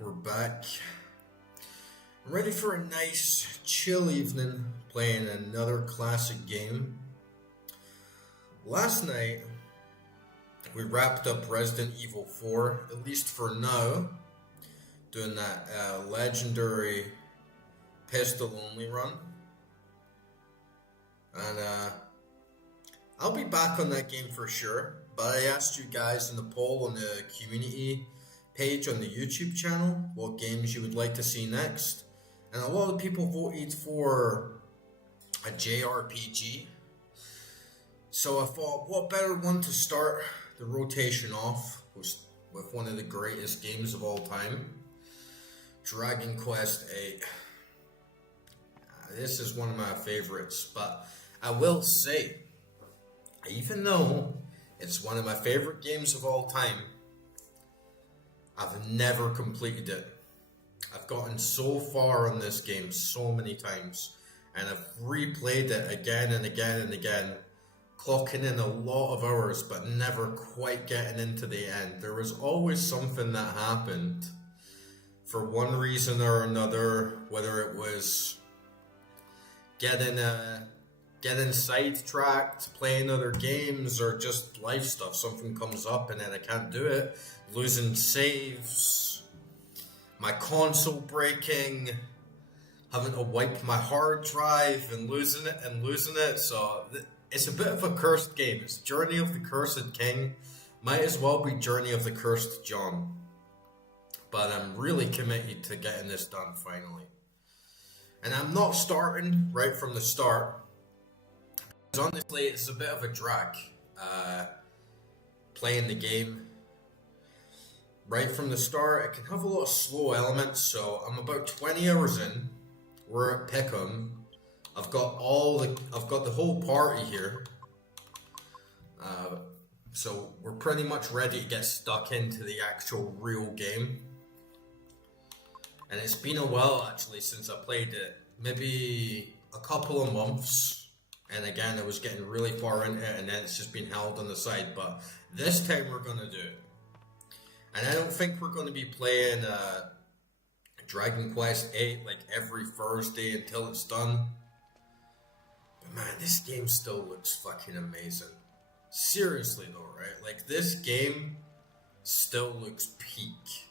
We're back. I'm ready for a nice, chill evening playing another classic game. Last night, we wrapped up Resident Evil 4, at least for now, doing that legendary pistol only run. And I'll be back on that game for sure, but I asked you guys in the poll on the community page on the YouTube channel what games you would like to see next, and a lot of people voted for a JRPG. So I thought, what better one to start the rotation off with one of the greatest games of all time, Dragon Quest VIII. This is one of my favorites, but I will say, even though it's one of my favorite games of all time, I've never completed it. I've gotten so far on this game so many times, and I've replayed it again and again and again, clocking in a lot of hours, but never quite getting into the end. There was always something that happened for one reason or another, whether it was getting sidetracked, playing other games, or just life stuff. Something comes up and then I can't do it. Losing saves, my console breaking, having to wipe my hard drive and losing it. So it's a bit of a cursed game. It's Journey of the Cursed King. Might as well be Journey of the Cursed John. But I'm really committed to getting this done finally. And I'm not starting right from the start. Because honestly, it's a bit of a drag playing the game. Right from the start, it can have a lot of slow elements, so I'm about 20 hours in. We're at Pickham. I've got the whole party here. So we're pretty much ready to get stuck into the actual real game. And it's been a while actually since I played it. Maybe a couple of months. And again, I was getting really far into it, and then it's just been held on the side. But this time we're gonna do it. And I don't think we're going to be playing Dragon Quest VIII like every Thursday until it's done. But man, this game still looks fucking amazing. Seriously though, right? Like, this game still looks peak.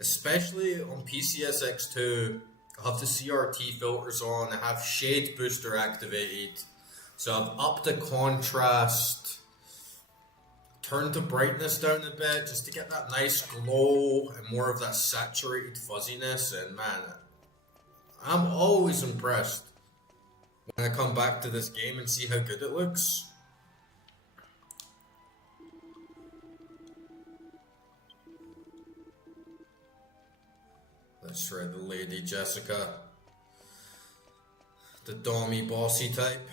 Especially on PCSX2, I have the CRT filters on, I have Shade Booster activated. So I've upped the contrast, turned the brightness down a bit just to get that nice glow and more of that saturated fuzziness. And man, I'm always impressed when I come back to this game and see how good it looks. That's right, the Lady Jessica, the dommy bossy type.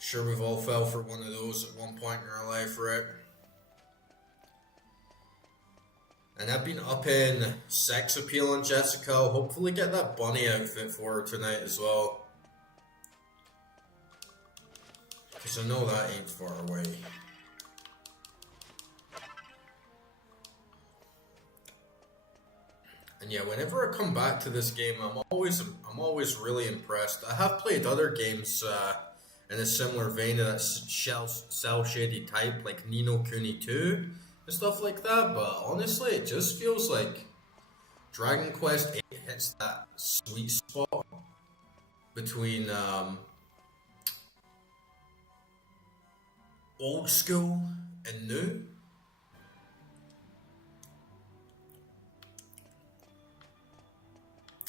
Sure, we've all fell for one of those at one point in our life, right? And I've been up in sex appeal on Jessica. I'll hopefully get that bunny outfit for her tonight as well. Because I know that ain't far away. And yeah, whenever I come back to this game, I'm always really impressed. I have played other games in a similar vein of that cel-shaded type, like Ni no Kuni 2 and stuff like that, but honestly, it just feels like Dragon Quest VIII hits that sweet spot between old school and new.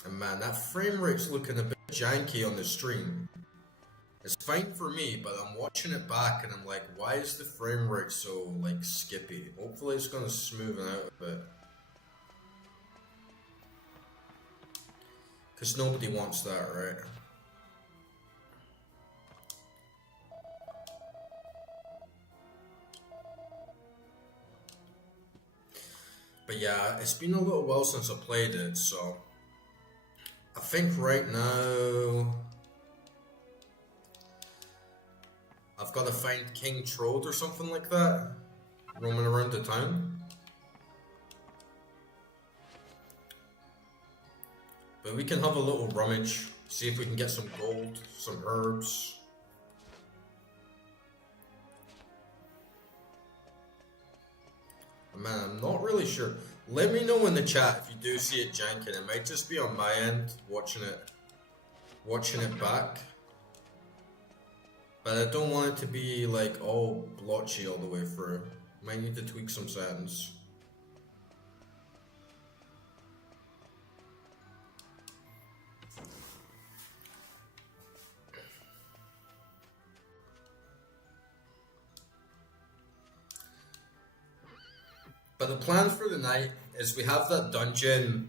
And man, that frame rate's looking a bit janky on the stream. It's fine for me, but I'm watching it back and I'm like, why is the frame rate so, like, skippy? Hopefully it's gonna smoothen out a bit. Because nobody wants that, right? But yeah, it's been a little while since I played it, so I think right now I've got to find King Trode or something like that. roaming around around the town. But we can have a little rummage, see if we can get some gold, some herbs. Man, I'm not really sure. Let me know in the chat if you do see it janking. It might just be on my end, watching it back. But I don't want it to be like all blotchy all the way through. Might need to tweak some settings. But the plan for the night is we have that dungeon,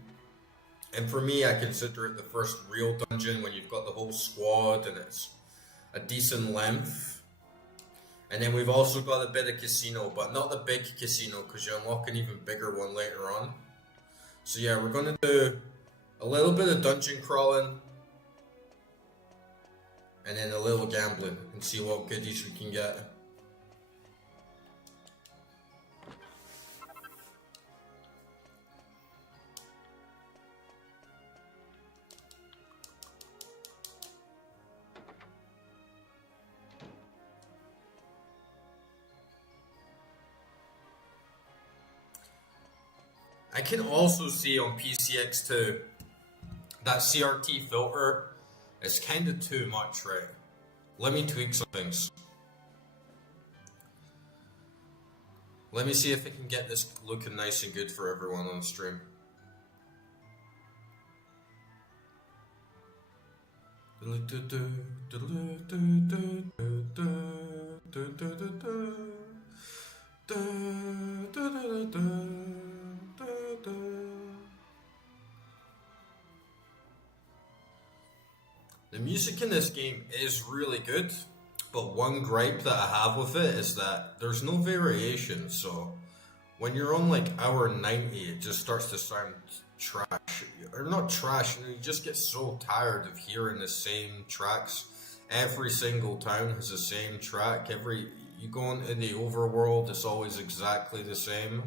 and for me I consider it the first real dungeon when you've got the whole squad and it's a decent length. And then we've also got a bit of casino, but not the big casino because you unlock an even bigger one later on. So yeah, we're going to do a little bit of dungeon crawling and then a little gambling and see what goodies we can get. I can also see on PCX2 that CRT filter is kind of too much, right? Let me tweak some things. Let me see if I can get this looking nice and good for everyone on stream. The music in this game is really good, but one gripe that I have with it is that there's no variation, so when you're on like hour 90 it just starts to sound trash, or not trash, you just get so tired of hearing the same tracks. Every single town has the same track, you go into the overworld, it's always exactly the same.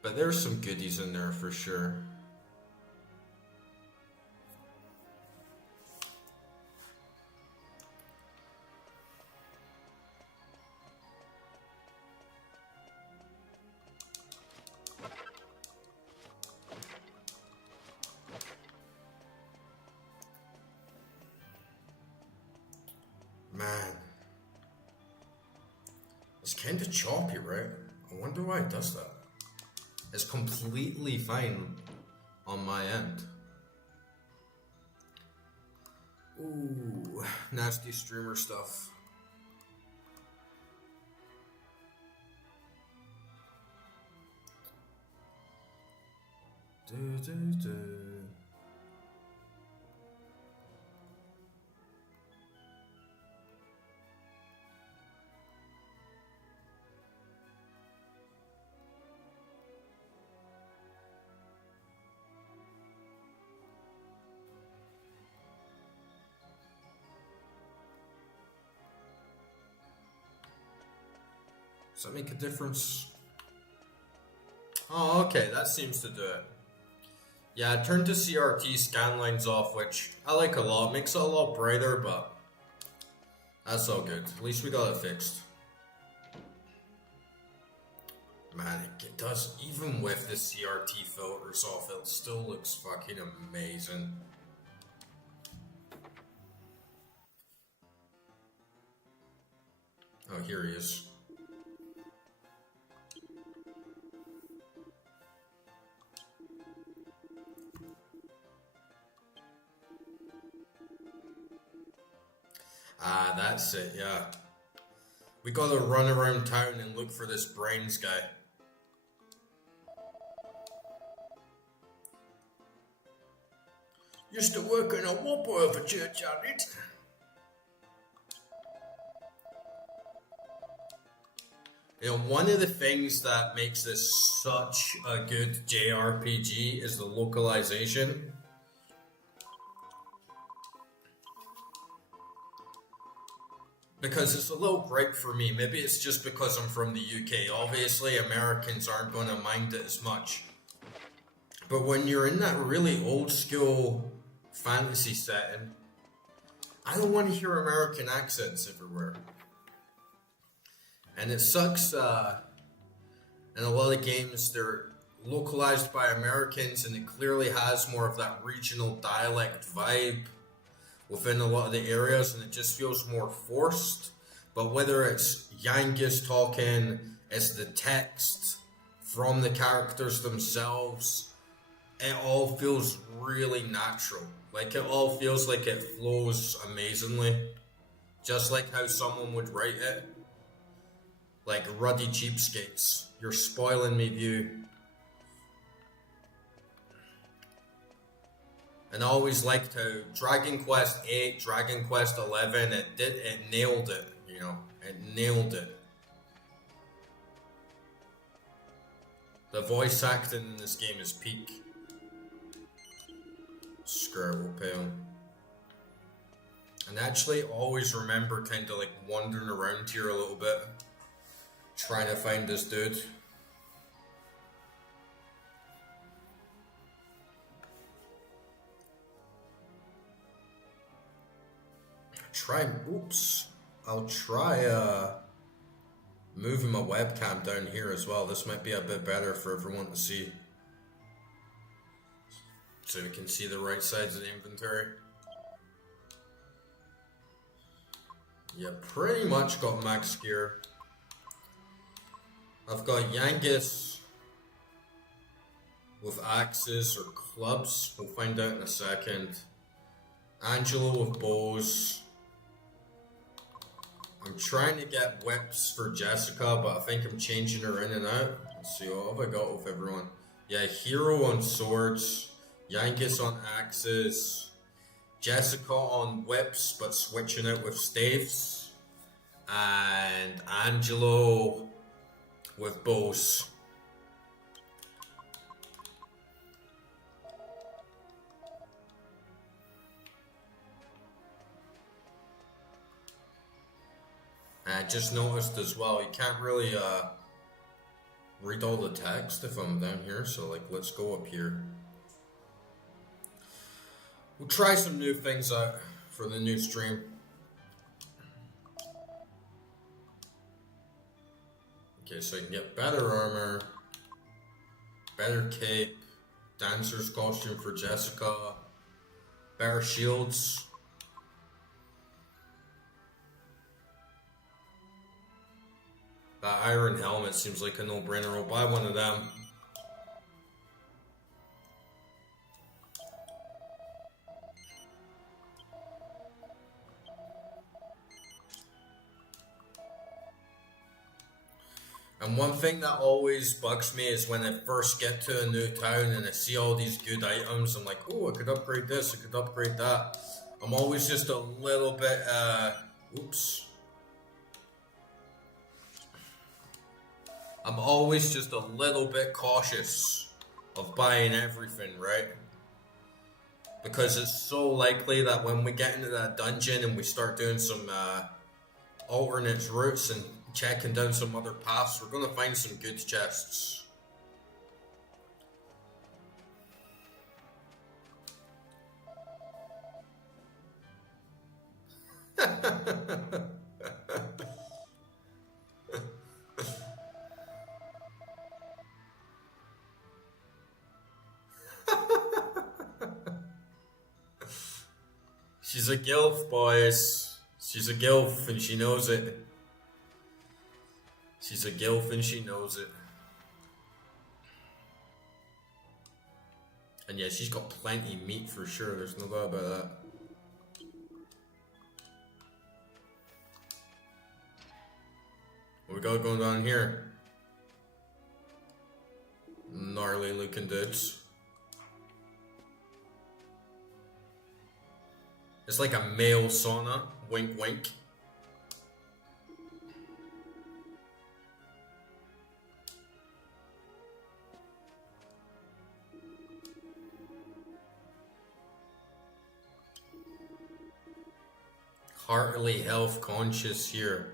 But there's some goodies in there for sure. Man, it's kind of choppy, right? I wonder why it does that. It's completely fine on my end. Ooh, nasty streamer stuff. Does that make a difference? Oh, okay, that seems to do it. Yeah, I turned the CRT scan lines off, which I like a lot. Makes it a lot brighter, but that's all good. At least we got it fixed. Man, it does, even with the CRT filters off, it still looks fucking amazing. Oh, here he is. Ah, that's it, yeah. We gotta run around town and look for this brains guy. Used to work in a whopper of a church, I did. You know, one of the things that makes this such a good JRPG is the localization. because it's a little gripe for me. Maybe it's just because I'm from the UK. Obviously, Americans aren't going to mind it as much. But when you're in that really old school fantasy setting, I don't want to hear American accents everywhere. And it sucks, in a lot of games, they're localized by Americans, and it clearly has more of that regional dialect vibe within a lot of the areas, and it just feels more forced. But whether it's Yankees talking, it's the text from the characters themselves, it all feels really natural. Like, it all feels like it flows amazingly. Just like how someone would write it. Like, ruddy cheapskates. You're spoiling me, view. And I always liked how Dragon Quest VIII, Dragon Quest XI, it nailed it, you know. It nailed it. The voice acting in this game is peak. Screw it, we'll pay him. And actually, always remember kind of like wandering around here a little bit, trying to find this dude. I'll try moving my webcam down here as well. This might be a bit better for everyone to see. So we can see the right sides of the inventory. Yeah, pretty much got max gear. I've got Yankees with axes or clubs. We'll find out in a second. Angelo with bows. I'm trying to get whips for Jessica, but I think I'm changing her in and out. Let's see, what have I got with everyone? Yeah, Hero on swords. Yankees on axes. Jessica on whips, but switching out with staves. And Angelo with bows. And I just noticed as well, you can't really read all the text if I'm down here, so like let's go up here. We'll try some new things out for the new stream. Okay, so I can get better armor, better cape, dancer's costume for Jessica, better shields. That iron helmet seems like a no-brainer. I'll buy one of them. And one thing that always bugs me is when I first get to a new town and I see all these good items, I'm like, oh, I could upgrade this, I could upgrade that. I'm always just a little bit, I'm always just a little bit cautious of buying everything, right? Because it's so likely that when we get into that dungeon and we start doing some alternate routes and checking down some other paths, we're going to find some good chests. She's a gilf, boys. She's a gilf and she knows it. She's a gilf and she knows it. And yeah, she's got plenty of meat for sure. There's no doubt about that. What we got going on here? Gnarly looking dudes. It's like a male sauna. Wink, wink. Heartily health conscious here.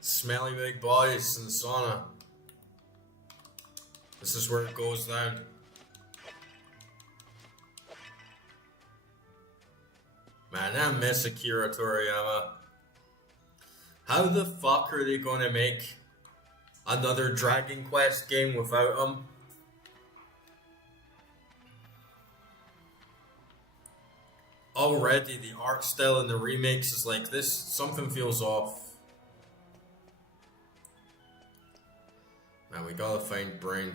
Smelly big boys in the sauna. This is where it goes down. Man, I miss Akira Toriyama. How the fuck are they gonna make another Dragon Quest game without him? Already the art style in the remakes is like this. Something feels off. Man, we gotta find Brain.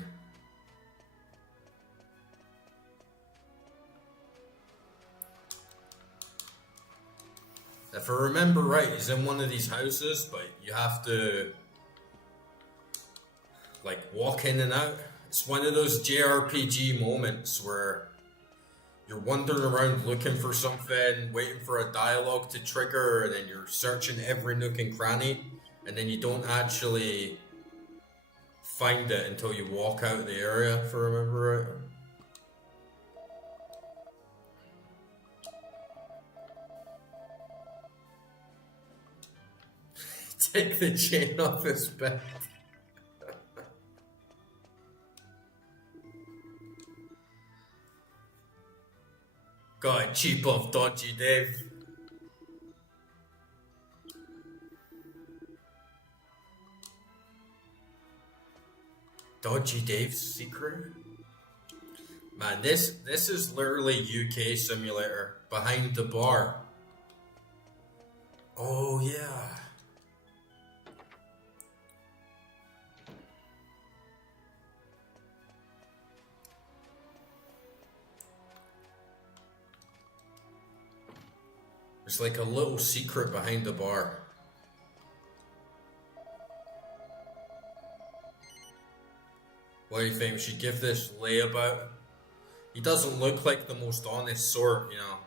If I remember right, he's in one of these houses, but you have to like walk in and out. It's one of those JRPG moments where you're wandering around looking for something, waiting for a dialogue to trigger, and then you're searching every nook and cranny, and then you don't actually find it until you walk out of the area, if I remember right. Take the chain off his bed. Got it cheap off Dodgy Dave. Dodgy Dave's secret? Man, this is literally UK Simulator. Behind the bar. Oh yeah. There's like a little secret behind the bar. What do you think? We should give this layabout? He doesn't look like the most honest sort, you know.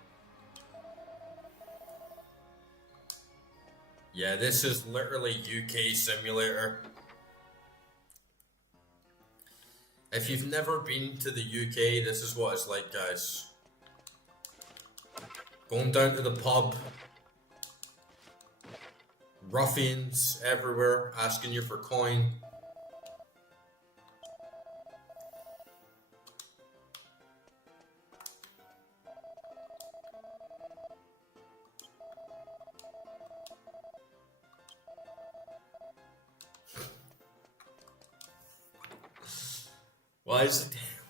Yeah, this is literally UK Simulator. If you've never been to the UK, this is what it's like, guys. Going down to the pub. Ruffians everywhere asking you for coin.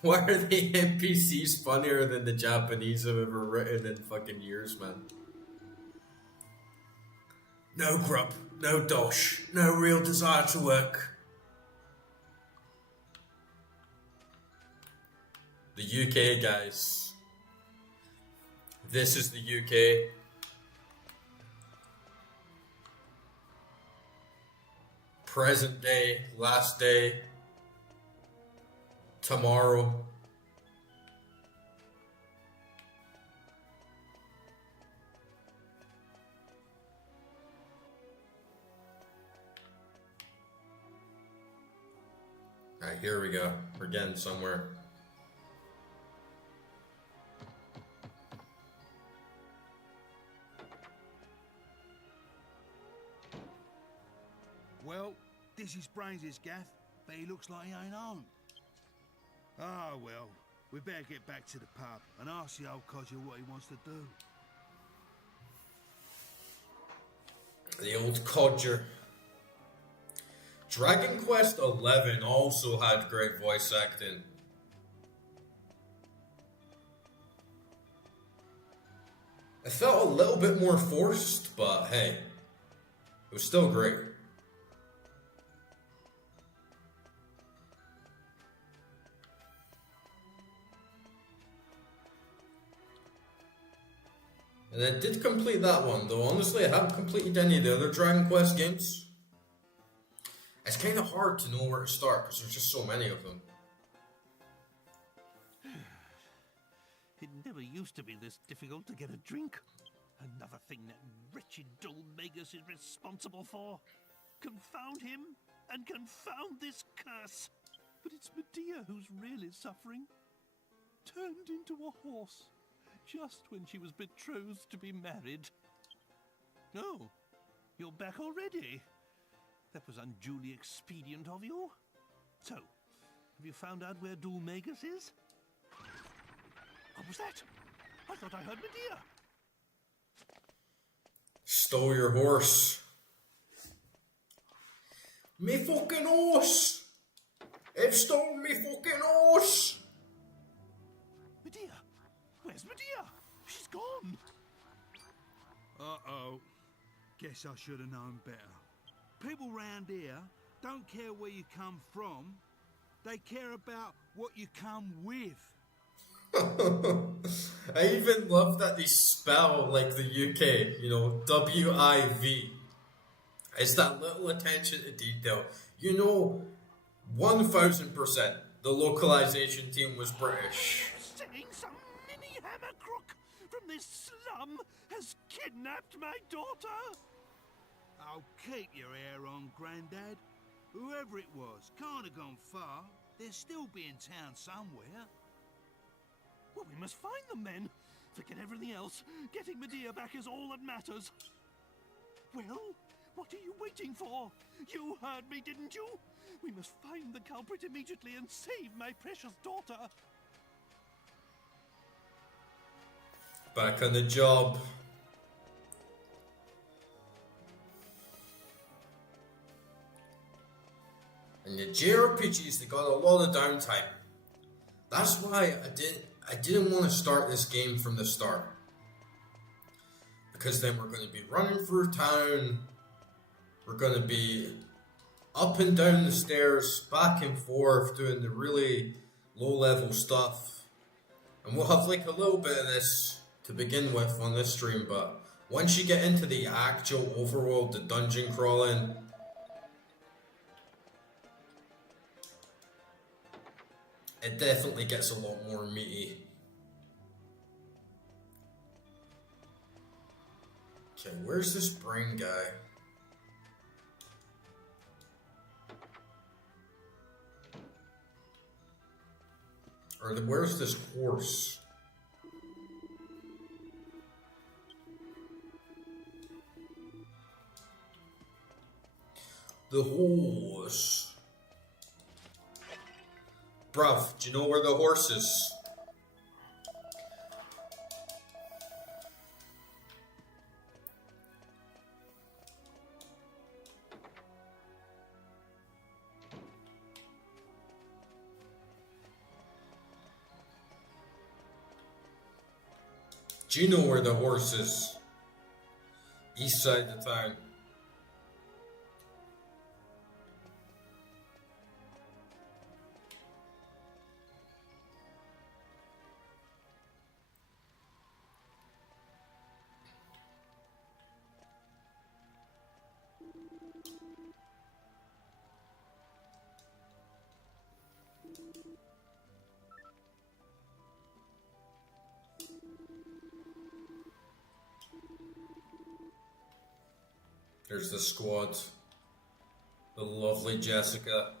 Why are the NPCs funnier than the Japanese have ever written in fucking years, man? No grub, no dosh, no real desire to work. The UK, guys. This is the UK. Present day, last day. Tomorrow. Alright, here we go. We're getting somewhere. Well, this is Brains' gaff, but he looks like he ain't home. Ah, well, we better get back to the pub and ask the old codger what he wants to do. The old codger. Dragon Quest XI also had great voice acting. It felt a little bit more forced, but hey, it was still great. And I did complete that one, though honestly I haven't completed any of the other Dragon Quest games. It's kind of hard to know where to start because there's just so many of them. It never used to be this difficult to get a drink. Another thing that wretched Dulmagus is responsible for. Confound him and confound this curse. But it's Medea who's really suffering. Turned into a horse, just when she was betrothed to be married. Oh, you're back already. That was unduly expedient of you. So, have you found out where Dulmagus is? What was that? I thought I heard Medea. Stole your horse. Me fucking horse! It stole me fucking horse! Medea? Where's Medea? She's gone. Uh-oh. Guess I should have known better. People round here don't care where you come from. They care about what you come with. I even love that they spell like the UK, you know, W-I-V. It's that little attention to detail. You know, 1000% the localization team was British. Saying some mini hammer crook from this slum has kidnapped my daughter. Oh, keep your hair on, Grandad. Whoever it was can't have gone far. They'll still be in town somewhere. Well, we must find them then. Forget everything else. Getting Medea back is all that matters. Well, what are you waiting for? You heard me, didn't you? We must find the culprit immediately and save my precious daughter. Back on the job. And the JRPGs, they got a lot of downtime. That's why I didn't want to start this game from the start. Because then we're going to be running through town. We're going to be up and down the stairs, back and forth, doing the really low level stuff. And we'll have like a little bit of this to begin with on this stream, but once you get into the actual overworld, the dungeon crawling, it definitely gets a lot more meaty. Okay, where's this brain guy? Or where's this horse? The horse. Bruv, do you know where the horse is? Do you know where the horse is? East side of town. There's the squad. The lovely Jessica.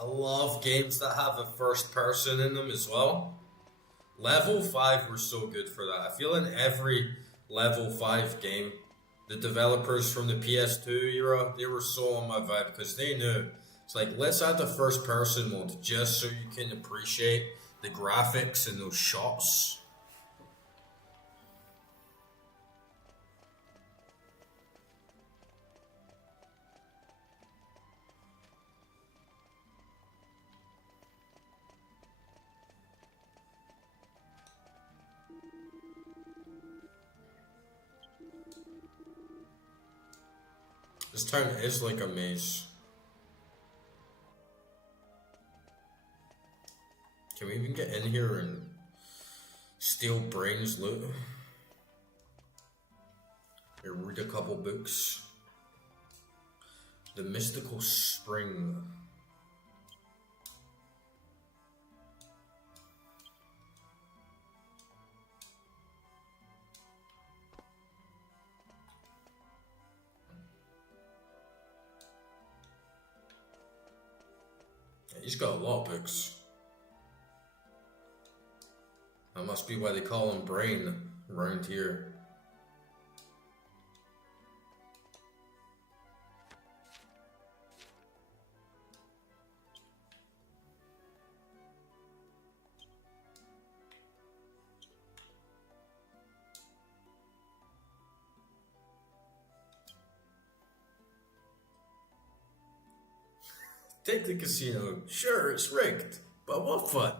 I love games that have a first person in them as well. Level 5 were so good for that. I feel in every Level 5 game, the developers from the PS2 era, they were so on my vibe because they knew. It's like, let's add the first person mode just so you can appreciate the graphics and those shots. This town is like a maze. Can we even get in here and steal brains loot? Or read a couple books. The Mystical Spring. Yeah, he's got a lot of books. That must be why they call him Brain around here. Take the casino. Sure, it's rigged, but what fun?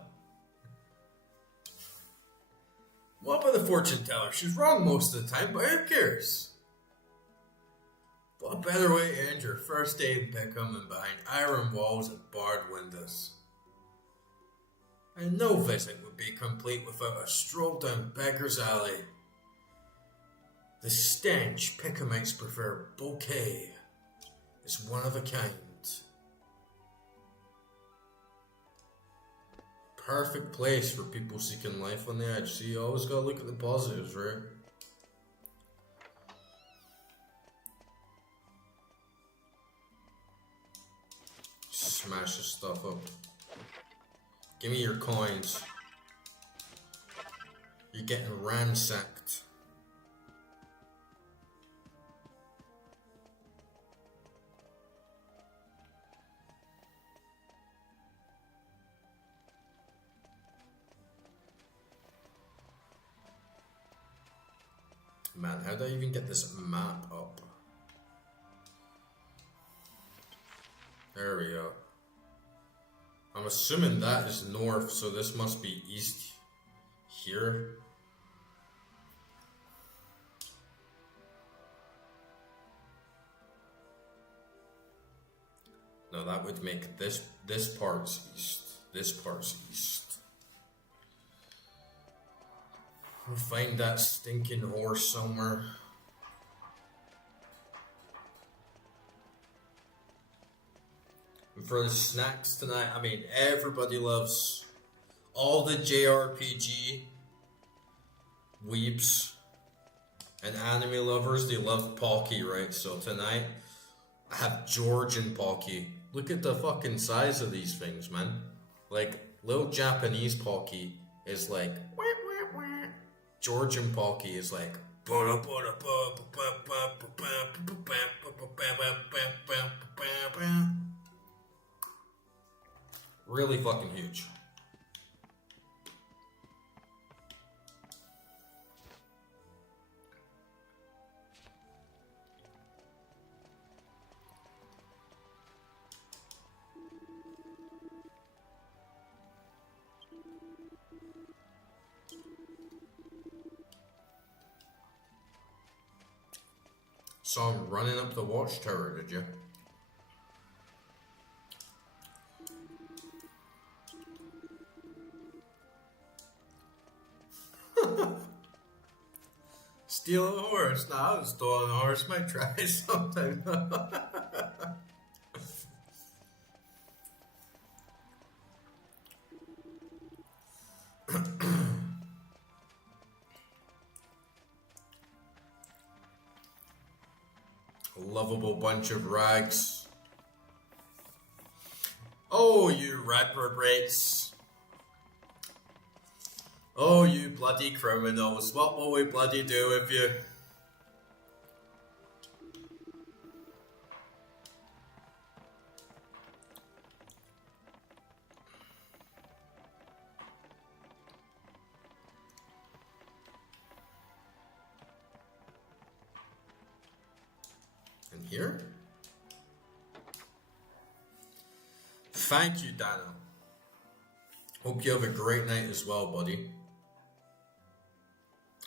What about the fortune teller? She's wrong most of the time, but who cares? What better way to end your first day in Peckham than behind iron walls and barred windows? And no visit would be complete without a stroll down Beggar's Alley. The stench Peckhamites prefer bouquet is one of a kind. Perfect place for people seeking life on the edge. So you always gotta look at the positives, right? Smash this stuff up. Give me your coins. You're getting ransacked. Man, how do I even get this map up? There we go. I'm assuming that is north, so this must be east here. No, that would make this part's east. This part's east. We'll find that stinking horse somewhere. And for the snacks tonight, I mean, everybody loves all the JRPG weeps and anime lovers. They love Pocky, right? So tonight, I have George and Pocky. Look at the fucking size of these things, man. Like, little Japanese Pocky is like... George and Pocky is like... Really fucking huge. Saw him running up the watchtower, did you? Steal a horse? Nah, stolen a horse might try sometime. Lovable bunch of rags. Oh, you reprobates. Oh, you bloody criminals. What will we bloody do with you? And here? Thank you, Dano. Hope you have a great night as well, buddy.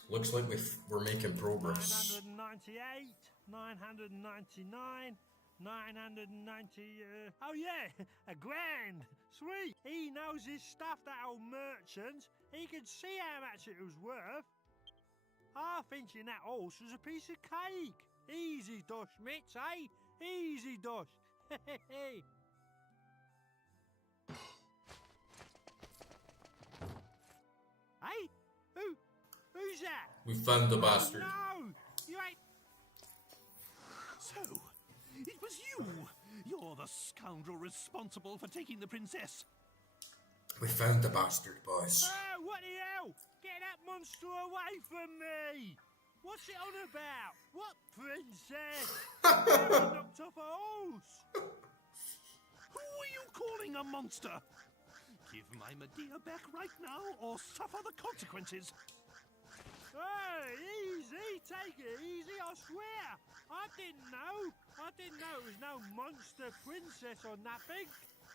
Looks like we're making progress. 998, 999, 990. Oh yeah, a grand. Sweet. He knows his stuff, that old merchant. He could see how much it was worth. I thinking that horse was a piece of cake. Easy dosh, Mitch, eh? Easy dosh. Hey. Hey? Who's that? We found the bastard. No! You ain't... So, it was you! You're the scoundrel responsible for taking the princess. We found the bastard, boys. Oh, what the hell? Get that monster away from me! What's it on about? What princess? I knocked off a horse. Who are you calling a monster? Give my Medea back right now or suffer the consequences. Hey, easy, take it easy, I swear. I didn't know it was no monster princess or nothing.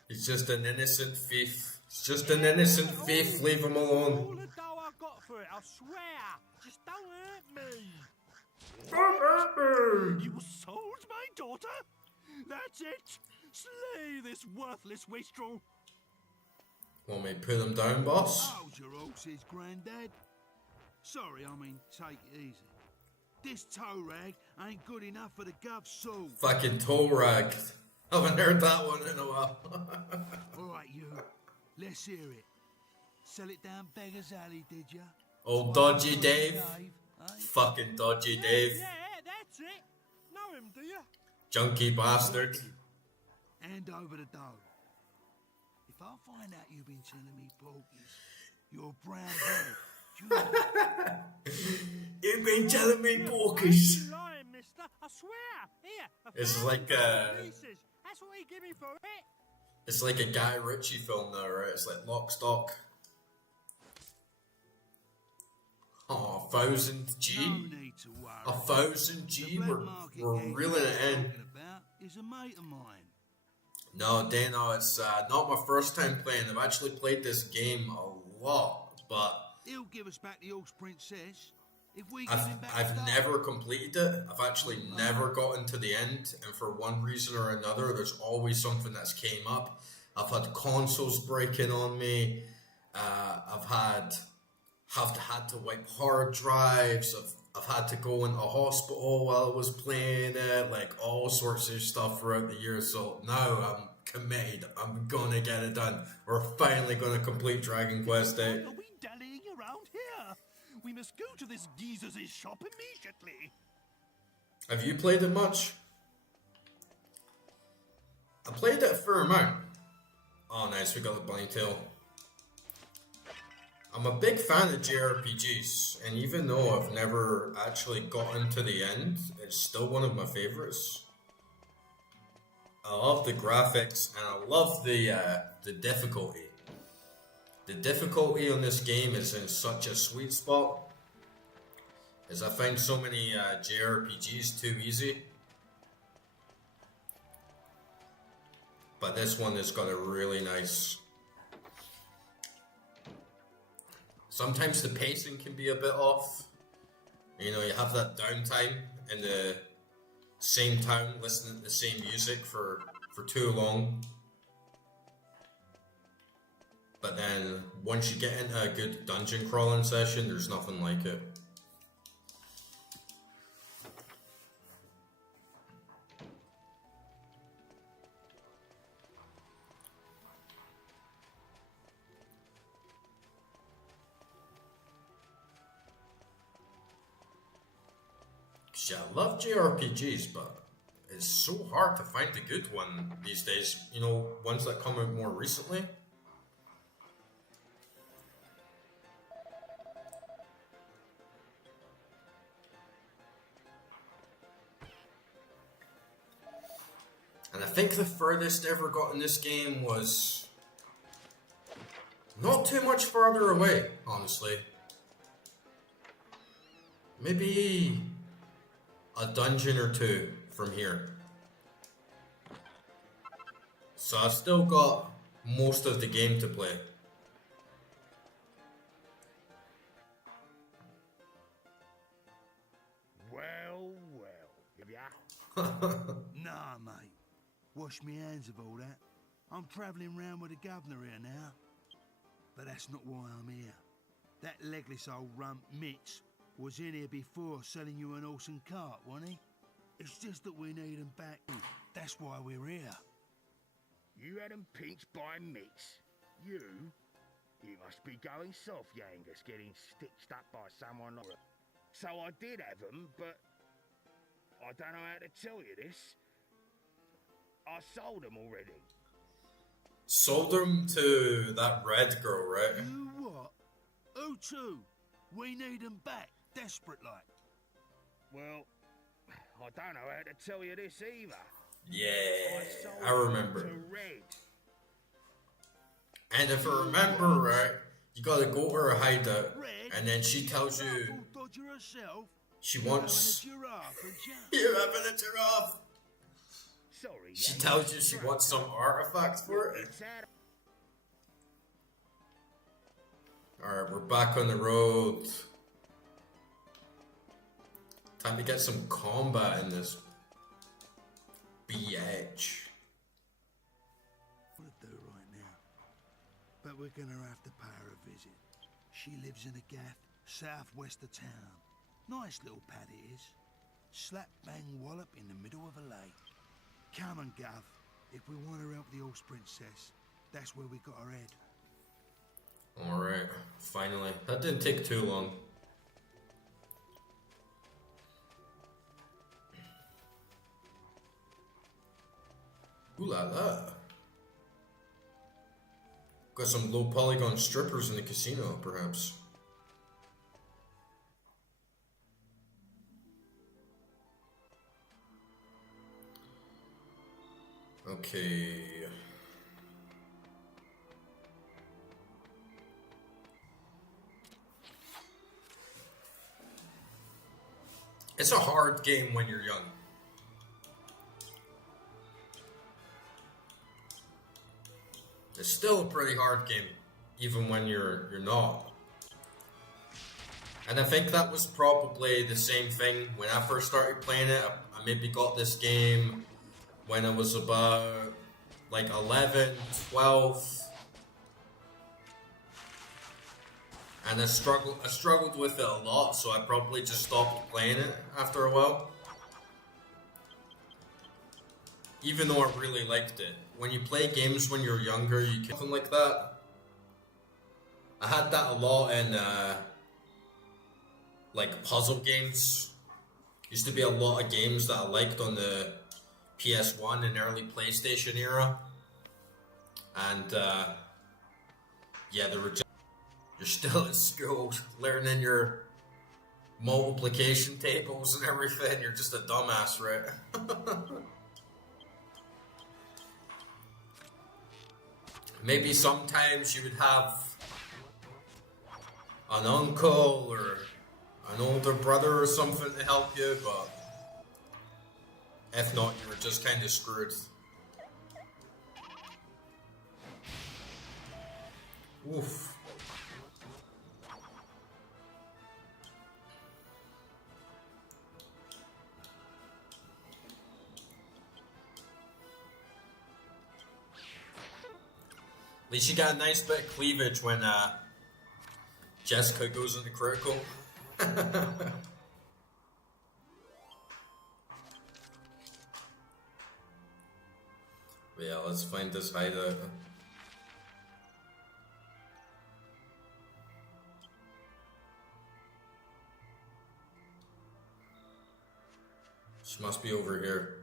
He's just an innocent thief. He's just an innocent thief. Leave him alone. All the dough I got for it, I swear. Just don't hurt me. Don't hurt me. You sold my daughter? That's it. Slay this worthless wastrel. Want me to put him down, boss? How's your horses, Grandad? Sorry, I mean, take it easy. This tow rag ain't good enough for the gov's soul. Fucking toe rag. I haven't heard that one in a while. Alright, you. Let's hear it. Sell it down Beggar's Alley, did ya? Old Dodgy Dave. Eh? Fucking Dodgy Dave. Yeah, that's it. Know him, do ya? Junkie bastard. Hand over the dough. If I find out you've been selling me porkies, you're brown bread. You've been telling me porkies. You're lying, mister. I swear. Here. It's like pieces. That's what he give me for it. it's like a Guy Ritchie film now, right? It's like Lock, Stock. Oh, 1,000 G. No need to worry. 1,000 G. The We're black market reeling it in. talking about is a mate of mine. No, Dano, it's not my first time playing. I've actually played this game a lot, but He'll give us back the horse princess if we give him back I've the dough. never completed it. I've actually never gotten to the end, and for one reason or another, there's always something that's came up. I've had consoles breaking on me. I've had to wipe hard drives. I've had to go into hospital while I was playing it, like all sorts of stuff throughout the year. So now I'm committed. I'm gonna get it done. We're finally gonna complete Dragon Quest VIII. Are we dallying around here? We must go to this geezer's shop immediately. Have you played it much? I played it a fair amount. Oh, nice, we got the bunny tail. I'm a big fan of JRPGs, and even though I've never actually gotten to the end, it's still one of my favorites. I love the graphics, and I love the difficulty. The difficulty on this game is in such a sweet spot, as I find so many JRPGs too easy. But this one has got a really nice... Sometimes the pacing can be a bit off. You know, you have that downtime in the same town listening to the same music for too long. But then once you get into a good dungeon crawling session, there's nothing like it. Yeah, I love JRPGs, but it's so hard to find a good one these days. You know, ones that come out more recently. And I think the furthest I ever got in this game was not too much farther away, honestly. Maybe a dungeon or two from here. So I've still got most of the game to play. Well, if ya. Nah, mate. Wash me hands of all that. I'm travelling round with the governor here now. But that's not why I'm here. That legless old rump Mitch was in here before selling you an horse and cart, wasn't he? It's just that we need him back. That's why we're here. You had him pinched by Mitch? You? You must be going soft, Yangus, getting stitched up by someone like... So I did have him, but... I don't know how to tell you this. I sold them already. Sold them to that red girl, right? You what? Who to? We need them back, desperate like. Well, I don't know how to tell you this either. Yeah, sold I remember. them to Red. And if I remember right, you gotta go to her hideout, Red, and then she tells you Dodger herself. she wants You're giraffe and jump. you having a giraffe. Sorry, She Yank. tells you she wants some artifacts for it. It's out Alright, we're back on the road. Time to get some combat in this BH. What to do right now? But we're gonna have to pay her a visit. She lives in a gaff southwest of town. Nice little pad it is. Slap bang wallop in the middle of a lake. Come on, Gov. If we want to help the horse princess, that's where we got her head. Alright, finally. That didn't take too long. Ooh la la. Got some low polygon strippers in the casino, perhaps. Okay. It's a hard game when you're young. It's still a pretty hard game, even when you're not. And I think that was probably the same thing when I first started playing it. I maybe got this game when I was about like 11, 12. And I struggled with it a lot, so I probably just stopped playing it after a while. Even though I really liked it. When you play games when you're younger, you can something like that. I had that a lot in like puzzle games. Used to be a lot of games that I liked on the PS1 and early PlayStation era. And yeah, they were just, you're still at school learning your multiplication tables and everything. You're just a dumbass, right? Maybe sometimes you would have an uncle or an older brother or something to help you, but if not, you were just kind of screwed. Oof. At least you got a nice bit of cleavage when Jessica goes into critical. But yeah, let's find this hideout. She must be over here.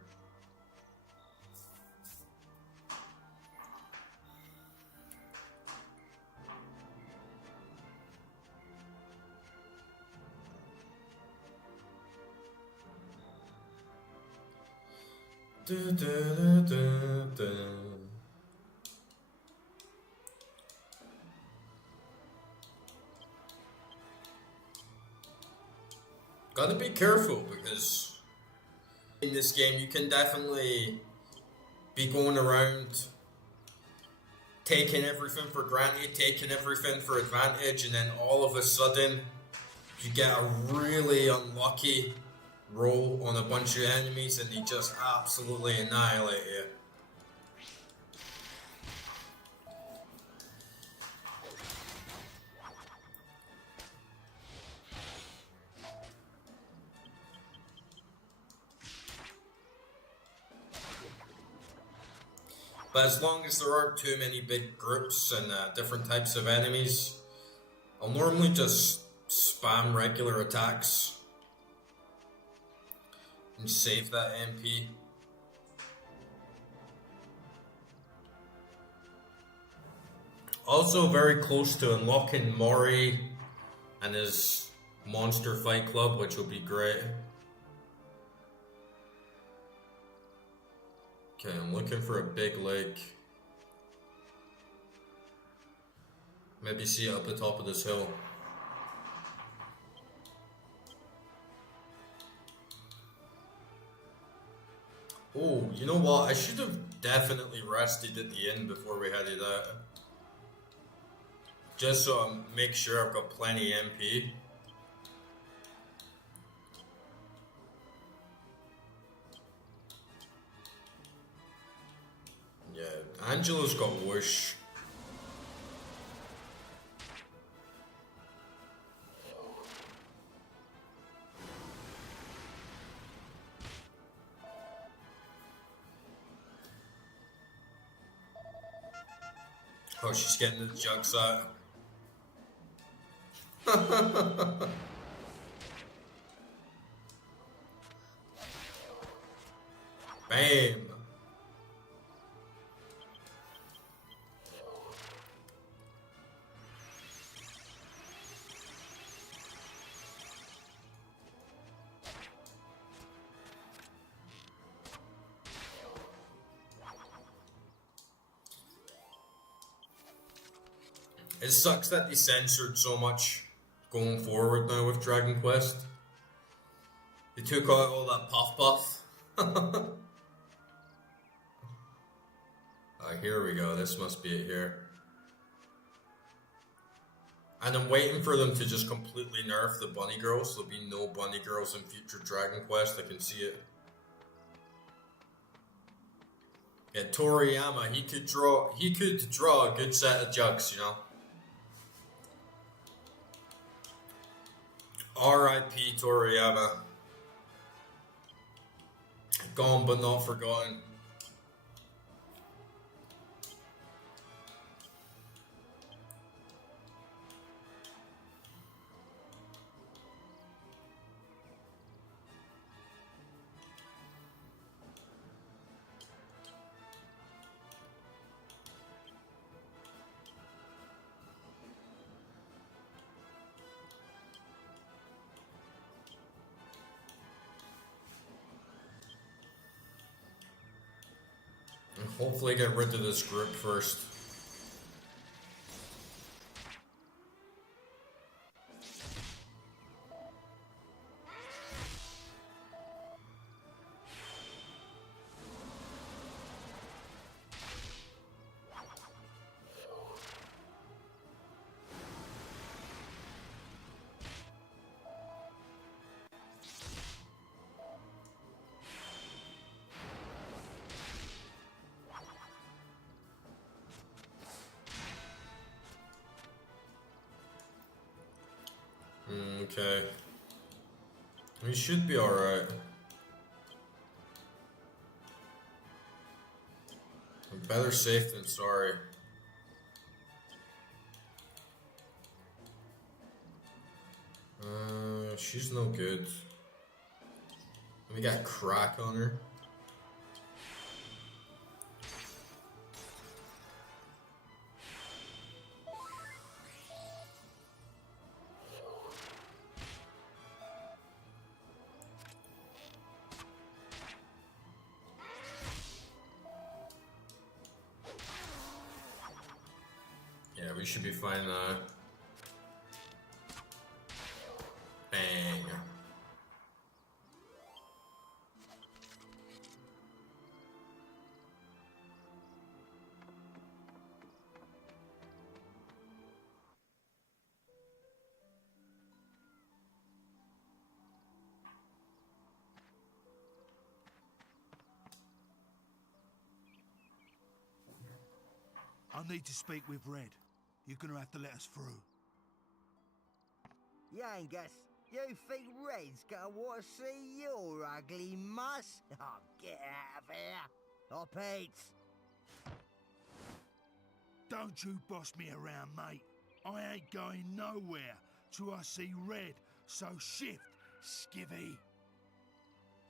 Gotta be careful because in this game you can definitely be going around taking everything for granted, taking everything for advantage, and then all of a sudden you get a really unlucky roll on a bunch of enemies and they just absolutely annihilate you. But as long as there aren't too many big groups and different types of enemies, I'll normally just spam regular attacks and save that MP. Also very close to unlocking Mori and his monster fight club, which will be great. Okay, I'm looking for a big lake. Maybe see it up the top of this hill. Oh, you know what? I should have definitely rested at the inn before we headed out. Just so I make sure I've got plenty MP. Yeah, Angela's got whoosh. Oh, she's getting the jugs out. Bam! It sucks that they censored so much going forward now with Dragon Quest. They took out all that puff. Here we go. This must be it here. And I'm waiting for them to just completely nerf the bunny girls. There'll be no bunny girls in future Dragon Quest. I can see it. Yeah, Toriyama, he could draw a good set of jugs, you know. R.I.P. Toriyama. Gone but not forgotten. Hopefully get rid of this group first. Okay. We should be alright. Better safe than sorry. She's no good. We got crack on her. Yeah, we should be fine now. Bang. I need to speak with Red. You're gonna have to let us through. Yangus, you think Red's gonna want to see your ugly muss? Oh, get out of here. Up it. Don't you boss me around, mate. I ain't going nowhere till I see Red, so shift, skivvy.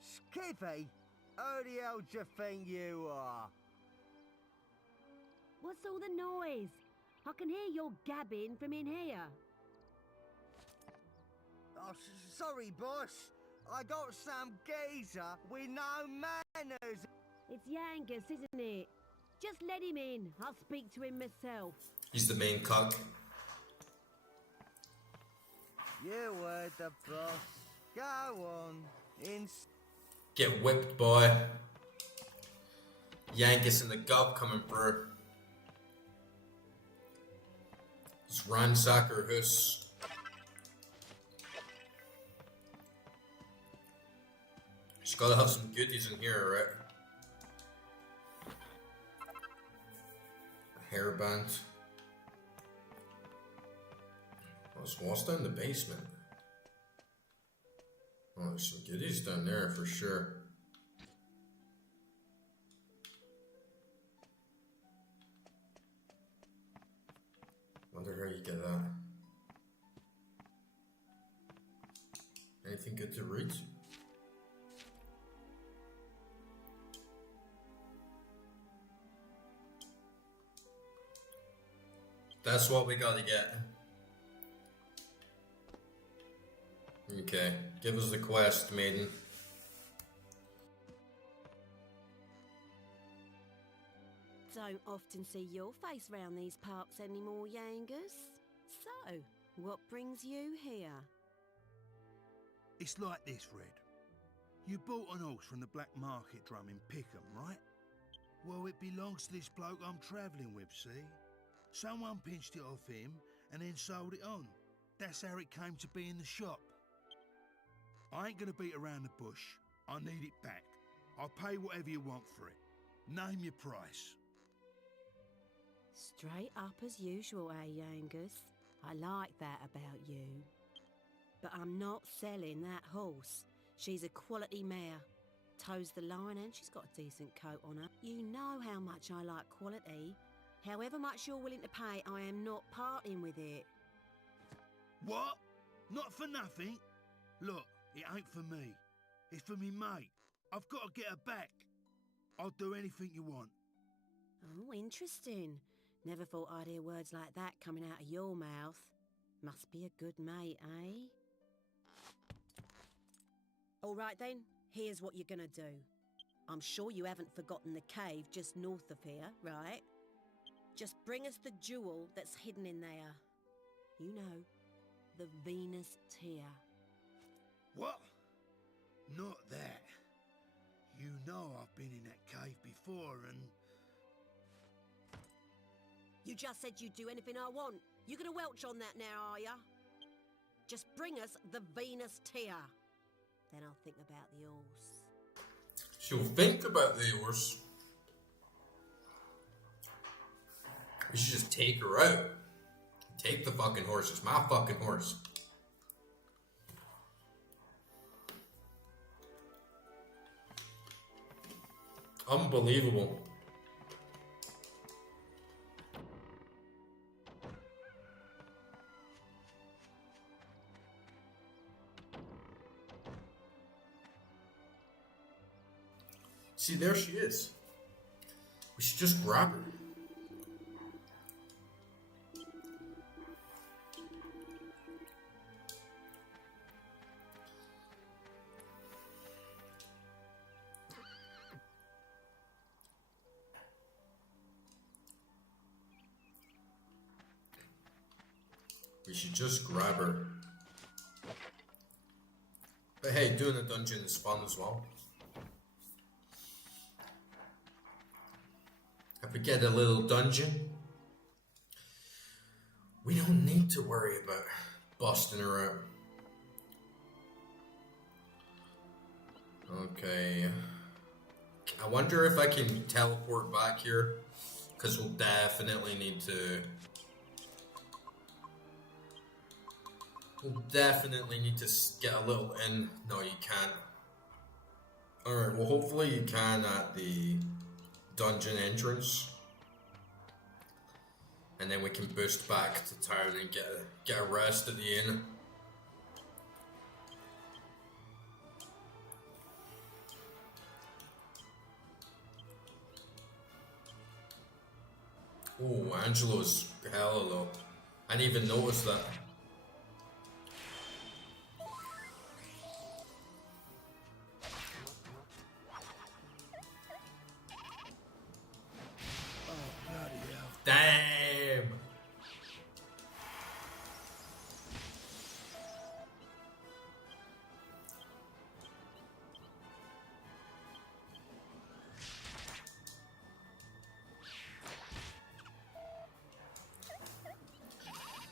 Skippy? Who the hell do you think you are? What's all the noise? I can hear your gabbing from in here. Oh, sorry, boss. I got some geezer with no manners. It's Yangus, isn't it? Just let him in. I'll speak to him myself. He's the main cuck. You heard the boss. Go on. Get whipped, boy. Yankus and the gov coming through. Let's ransack her house. She's gotta have some goodies in here, right? A hairband. What's down the basement? Oh, there's some goodies down there for sure. Wonder how you get that. Anything good to read? That's what we gotta get. Okay, give us the quest, maiden. Don't often see your face round these parts anymore, Yangus. So, what brings you here? It's like this, Red. You bought an horse from the black market drum in Pickham, right? Well, it belongs to this bloke I'm travelling with, see? Someone pinched it off him and then sold it on. That's how it came to be in the shop. I ain't gonna beat around the bush. I need it back. I'll pay whatever you want for it. Name your price. Straight up as usual, eh, Yangus? I like that about you. But I'm not selling that horse. She's a quality mare. Toes the line and she's got a decent coat on her. You know how much I like quality. However much you're willing to pay, I am not parting with it. What? Not for nothing? Look, it ain't for me. It's for me mate. I've got to get her back. I'll do anything you want. Oh, interesting. Never thought I'd hear words like that coming out of your mouth. Must be a good mate, eh? All right then, here's what you're gonna do. I'm sure you haven't forgotten the cave just north of here, right? Just bring us the jewel that's hidden in there. You know, the Venus tear. What? Not that. You know I've been in that cave before and... You just said you'd do anything I want. You gonna welch on that now, are ya? Just bring us the Venus tear. Then I'll think about the horse. She'll think about the horse. We should just take her out. Take the fucking horse. It's my fucking horse. Unbelievable. See, there she is. We should just grab her. We should just grab her. But hey, doing a dungeon is fun as well. If we get a little dungeon, we don't need to worry about busting her out. Okay. I wonder if I can teleport back here, because we'll definitely need to... We'll definitely need to get a little in. No, you can't. Alright, well hopefully you can at the dungeon entrance. And then we can boost back to town and get a rest at the inn. Oh, Angelo's hella low. I didn't even notice that. Damn!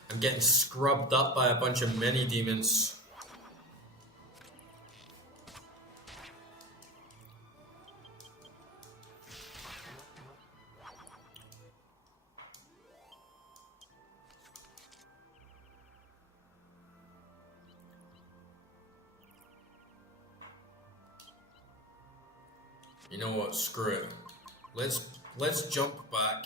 I'm getting scrubbed up by a bunch of mini demons. You know what? Screw it. Let's jump back,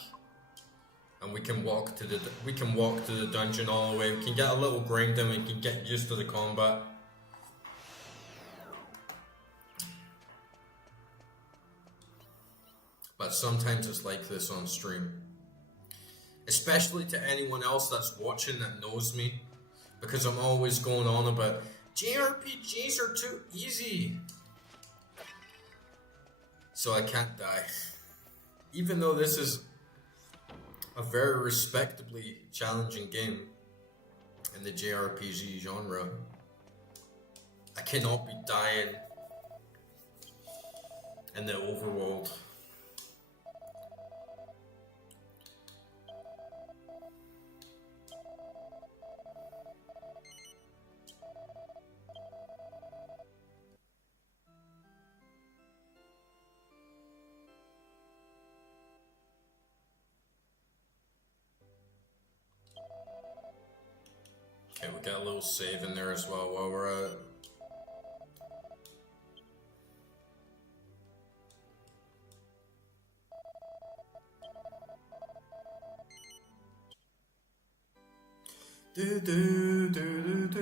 and we can walk to the dungeon all the way. We can get a little grind in. We can get used to the combat. But sometimes it's like this on stream, especially to anyone else that's watching that knows me, because I'm always going on about JRPGs are too easy. So I can't die. Even though this is a very respectably challenging game in the JRPG genre, I cannot be dying in the overworld. Okay, we got a little save in there as well while we're at it. Do do do do do.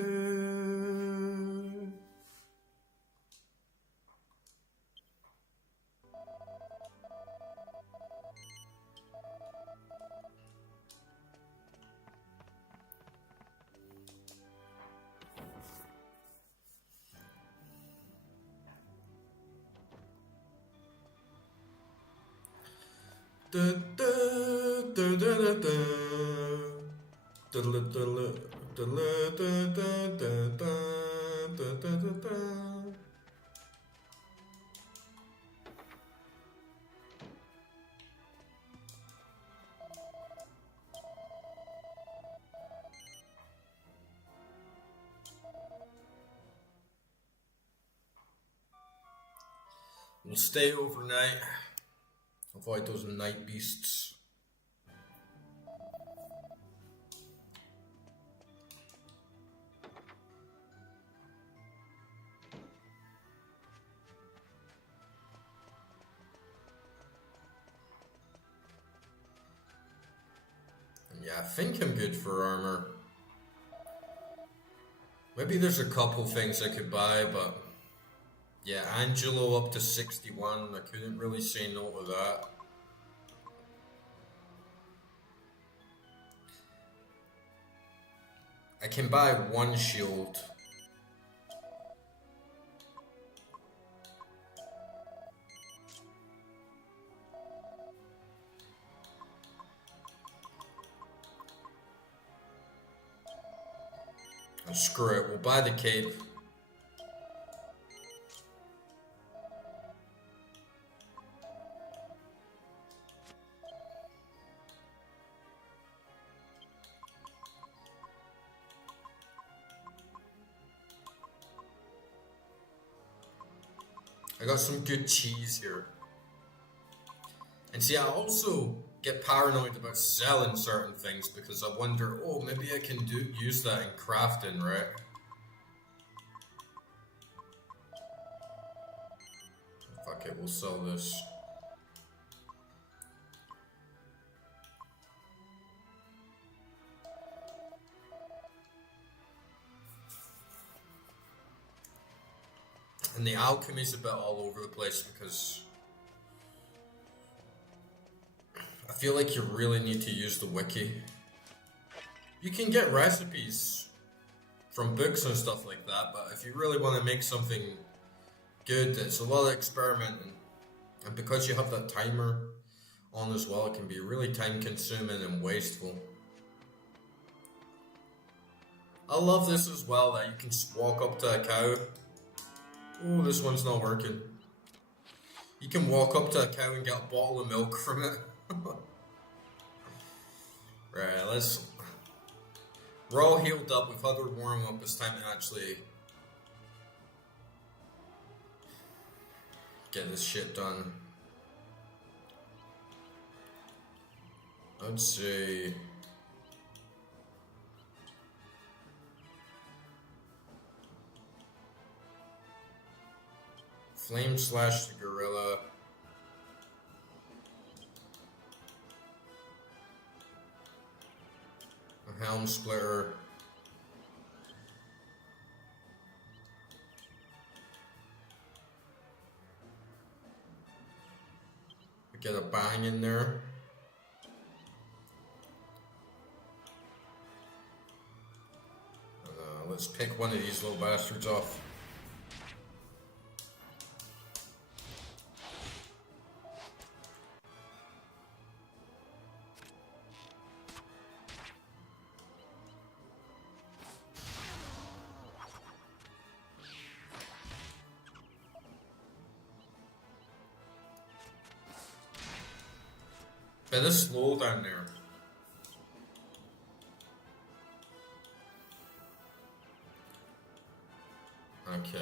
We'll stay overnight. Avoid those night beasts. And yeah, I think I'm good for armor. Maybe there's a couple things I could buy, but yeah, Angelo up to 61. I couldn't really say no to that. I can buy one shield. Oh, screw it, we'll buy the cape. I got some good cheese here. And see, I also get paranoid about selling certain things because I wonder, oh, maybe I can use that in crafting, right? Fuck it, we'll sell this. And the alchemy's a bit all over the place because I feel like you really need to use the wiki You can get recipes from books and stuff like that, but if you really want to make something good, it's a lot of experimenting. And because you have that timer on as well, it can be really time consuming and wasteful. I love this as well, that you can just walk up to a cow. Oh, this one's not working. You can walk up to a cow and get a bottle of milk from it. Right, let's... We're all healed up, we've had our warm up, it's time to actually get this shit done. I'd say... Flame slash the gorilla. A helm splitter. Get a bang in there. Let's pick one of these little bastards off. Bit of slow down there. Okay.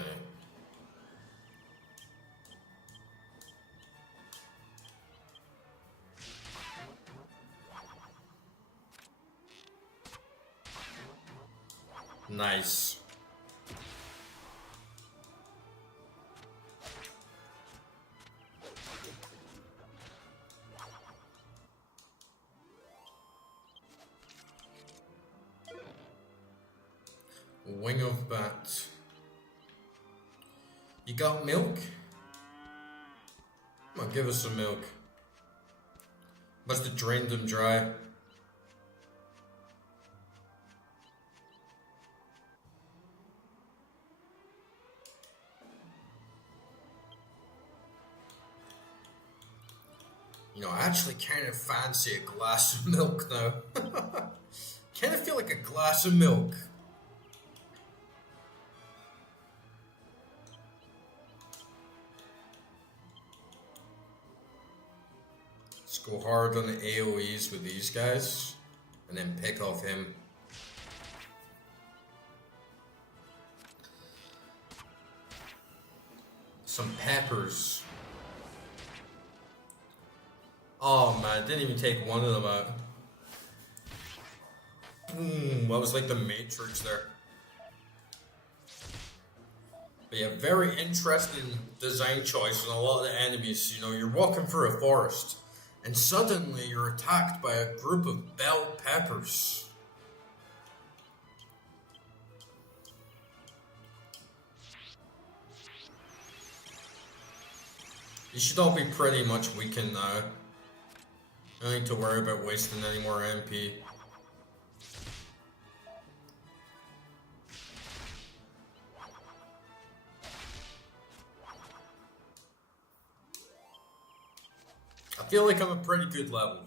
Nice. Wing of bat. You got milk? Come on, give us some milk. Must have drained them dry. You know, I actually kind of fancy a glass of milk now. Kind of feel like a glass of milk. Let's go hard on the AoEs with these guys, and then pick off him. Some peppers. Oh man, didn't even take one of them out. Boom, that was like the Matrix there. But yeah, very interesting design choice on a lot of the enemies. You know, you're walking through a forest, and suddenly you're attacked by a group of bell peppers. You should all be pretty much weakened now. No need to worry about wasting any more MP. I feel like I'm a pretty good level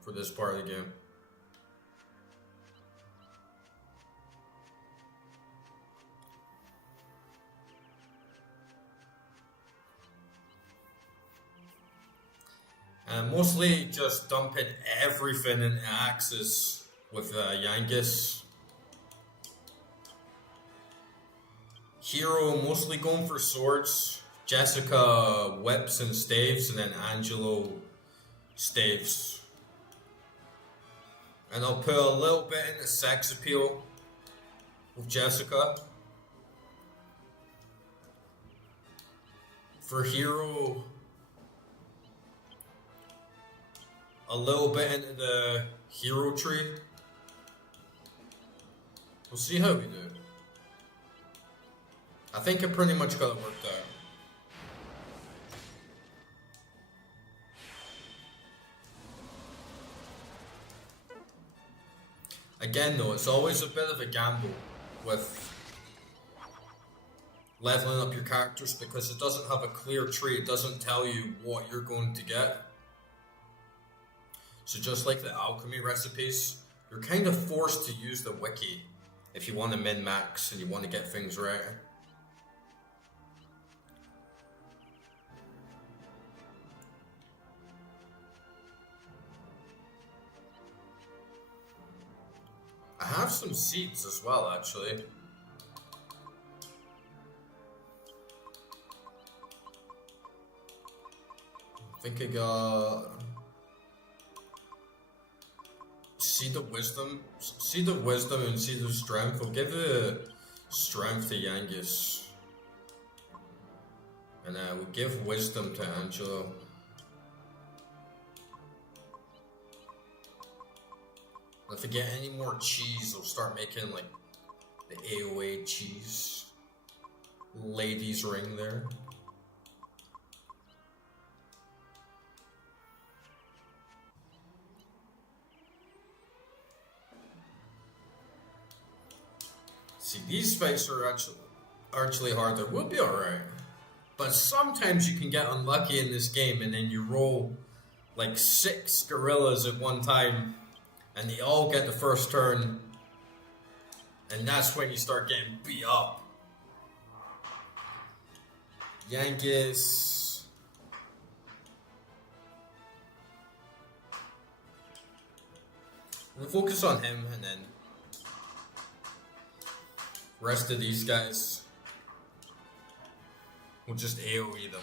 for this part of the game. Mostly just dumping everything in axes with Yangus. Hero mostly going for swords. Jessica whips and staves, and then Angelo staves. And I'll put a little bit into sex appeal with Jessica. For Hero, a little bit into the hero tree. We'll see how we do. I think I pretty much got it worked out. Again though, it's always a bit of a gamble with leveling up your characters because it doesn't have a clear tree. It doesn't tell you what you're going to get. So just like the alchemy recipes, you're kind of forced to use the wiki if you want to min-max and you want to get things right. I have some seeds as well, actually. I think I got Seed of Wisdom, and Seed of Strength. I'll give the Strength to Yangus, and we'll give Wisdom to Angelo. If I get any more cheese, I'll start making like the AOA cheese ladies ring there. See, these fights are actually harder. We'll be alright. But sometimes you can get unlucky in this game and then you roll like 6 gorillas at one time and they all get the first turn, and that's when you start getting beat up. Yankees. We'll focus on him and then rest of these guys, we'll just AoE them.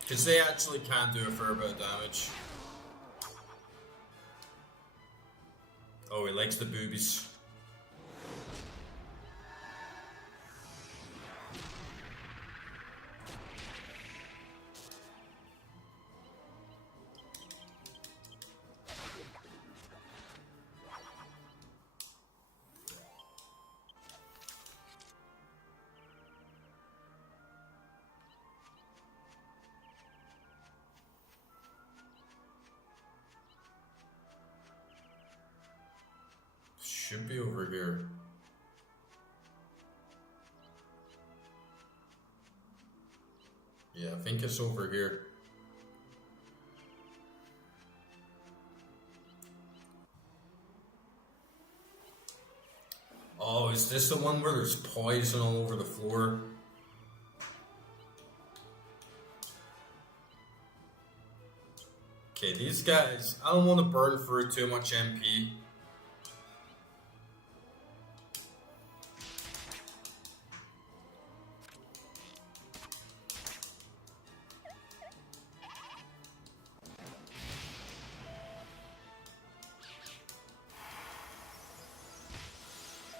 Because they actually can do a fair bit of damage. Oh, he likes the boobies. Should be over here. Yeah, I think it's over here. Oh, is this the one where there's poison all over the floor? Okay, these guys, I don't want to burn through too much MP.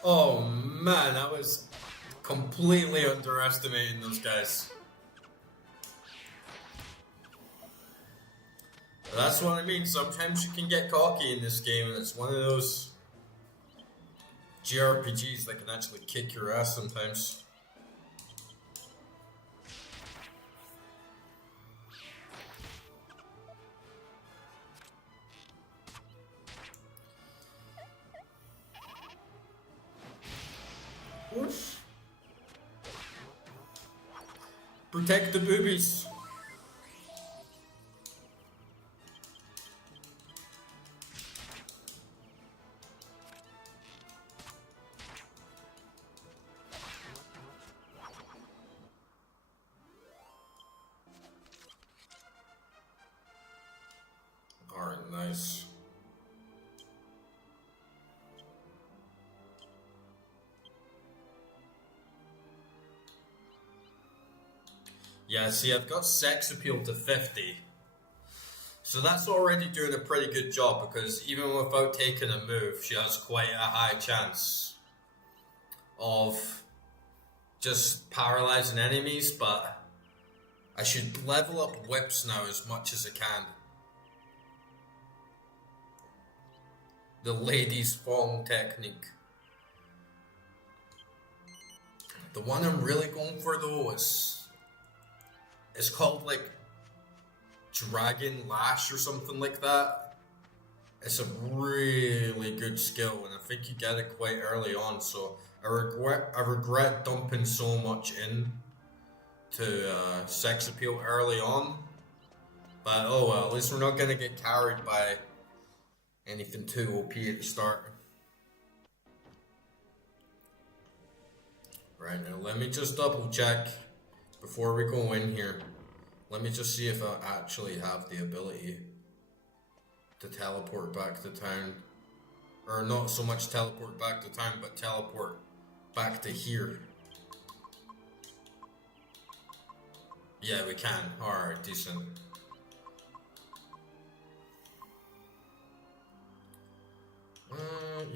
Oh man, I was completely underestimating those guys. But that's what I mean, sometimes you can get cocky in this game and it's one of those JRPGs that can actually kick your ass sometimes. Oof. Protect the boobies. Alright, nice. Yeah, see, I've got sex appeal to 50. So that's already doing a pretty good job because even without taking a move, she has quite a high chance of just paralyzing enemies, but I should level up whips now as much as I can. The lady's thong technique. The one I'm really going for though is it's called like Dragon Lash or something like that. It's a really good skill, and I think you get it quite early on. So I regret dumping so much in to sex appeal early on. But oh well, at least we're not gonna get carried by anything too OP at the start. Right, now let me just double check before we go in here. Let me just see if I actually have the ability to teleport back to town. Or not so much teleport back to town, but teleport back to here. Yeah, we can. Alright, decent.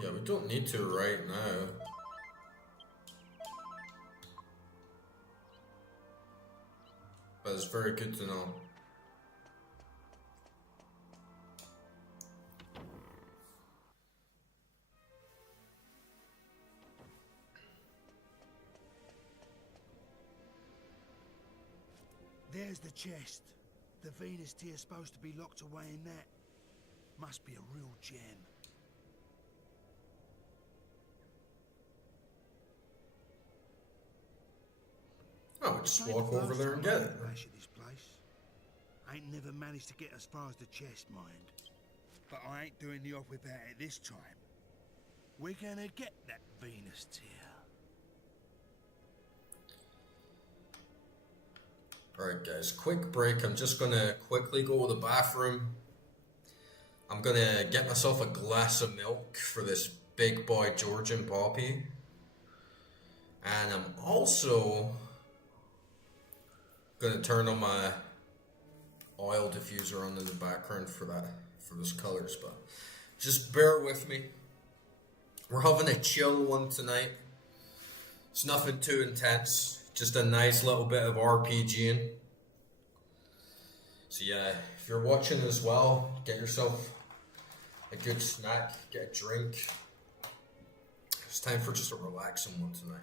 Yeah, we don't need to right now. But it's very good to know. There's the chest. The Venus tear's supposed to be locked away in that. Must be a real gem. Oh, just walk over there and get it. This place. Ain't never managed to get as far as the chest, mind. But I ain't doing the off without it this time. We're gonna get that Venus tear. Alright guys, quick break. I'm just gonna quickly go to the bathroom. I'm gonna get myself a glass of milk for this big boy Georgian Poppy. And I'm also gonna turn on my oil diffuser on in the background for those colors, but just bear with me. We're having a chill one tonight. It's nothing too intense, just a nice little bit of RPGing. So yeah, if you're watching as well, get yourself a good snack, get a drink. It's time for just a relaxing one tonight.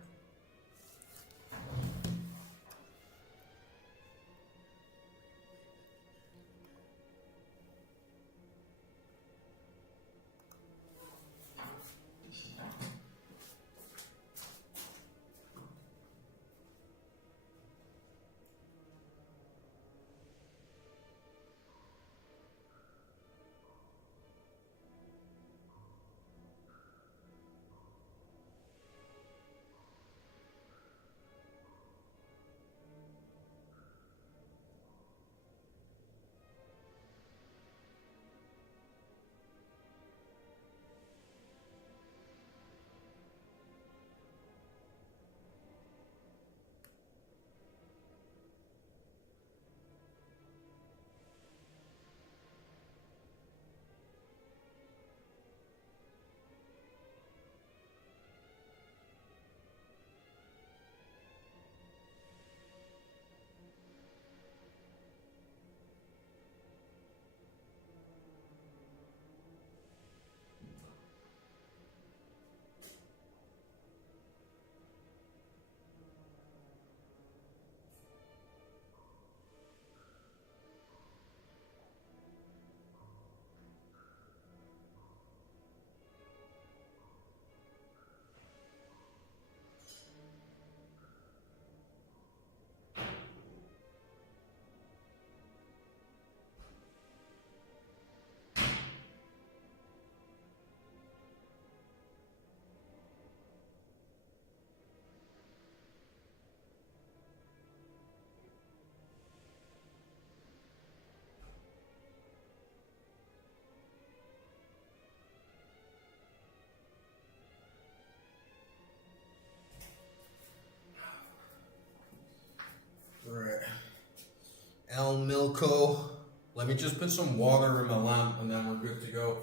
Alright. El Milko. Let me just put some water in my lamp and then we're good to go.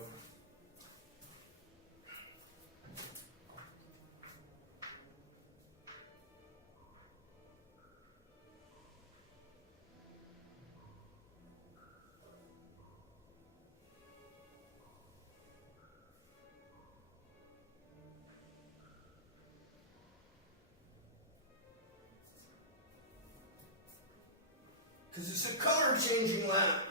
Because it's a color changing lamp.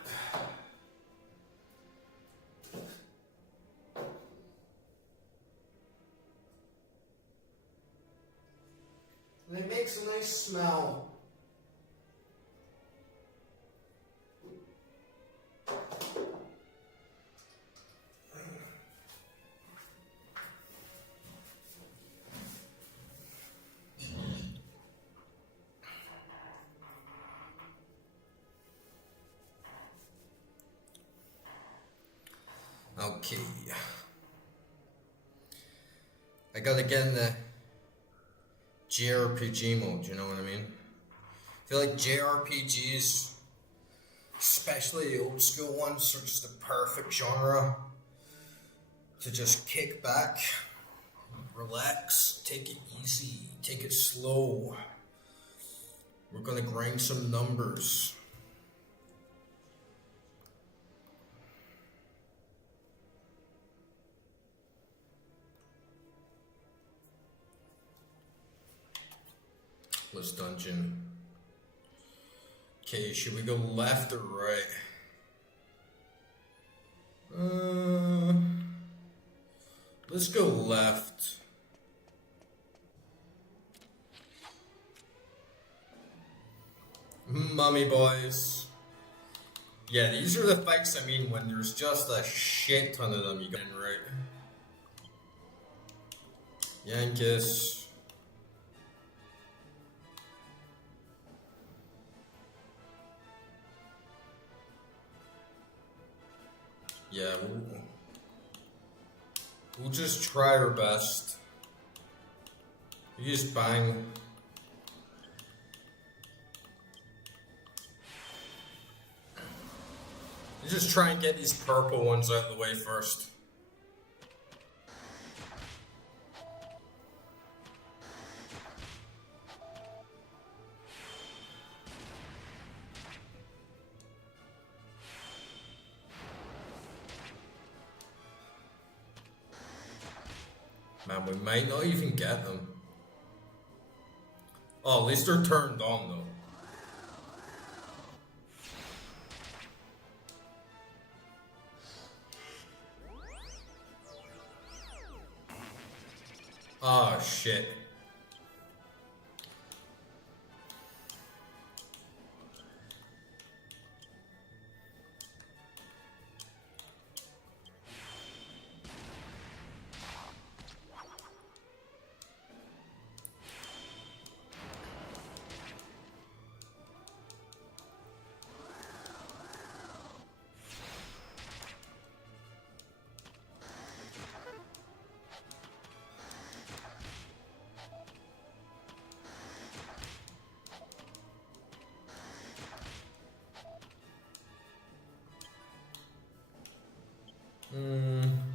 And it makes a nice smell. Okay. I gotta get in the JRPG mode, you know what I mean? I feel like JRPGs, especially the old school ones, are just the perfect genre to just kick back, relax, take it easy, take it slow. We're gonna grind some numbers. This dungeon. Okay, should we go left or right? Let's go left. Mummy boys. Yeah, these are the fights I mean when there's just a shit ton of them you get in right. Yankus. Yeah, we'll just try our best. You just bang. You just try and get these purple ones out of the way first. Man, we might not even get them. Oh, at least they're turned on though. Oh shit.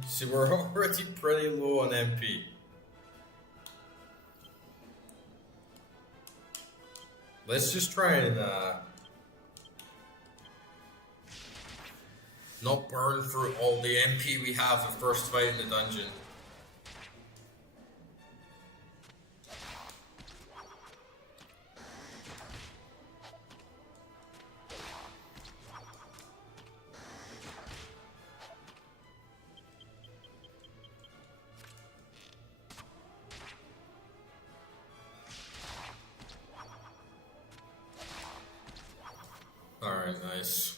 See, we're already pretty low on MP. Let's just try and not burn through all the MP we have the first fight in the dungeon. Alright, nice.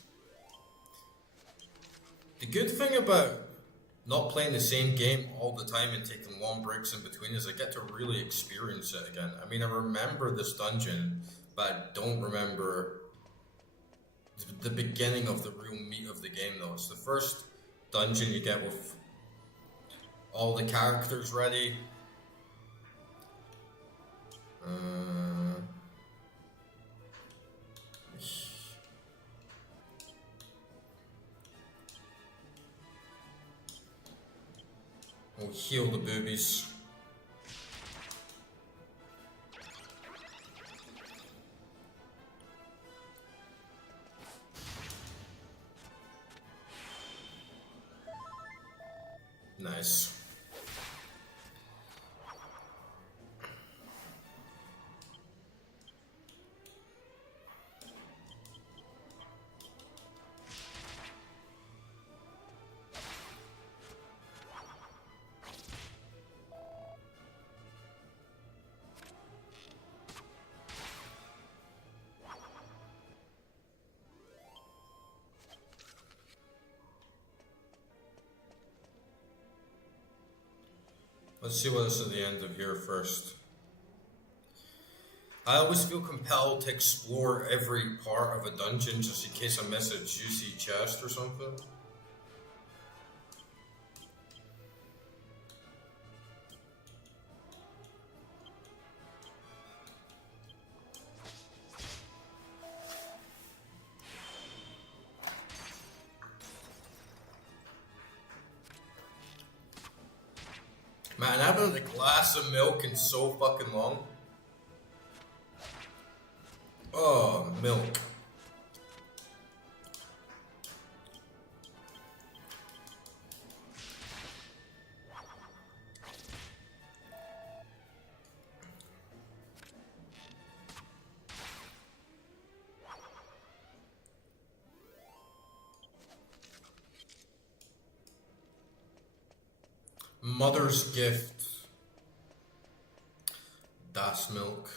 The good thing about not playing the same game all the time and taking long breaks in between is I get to really experience it again. I mean, I remember this dungeon, but I don't remember the beginning of the real meat of the game though. It's the first dungeon you get with all the characters ready. We'll heal the boobies. Nice. Let's see what's at the end of here first. I always feel compelled to explore every part of a dungeon just in case I miss a juicy chest or something. Man, I haven't had a glass of milk in so fucking long. Oh, milk. Mother's gift. Das milk.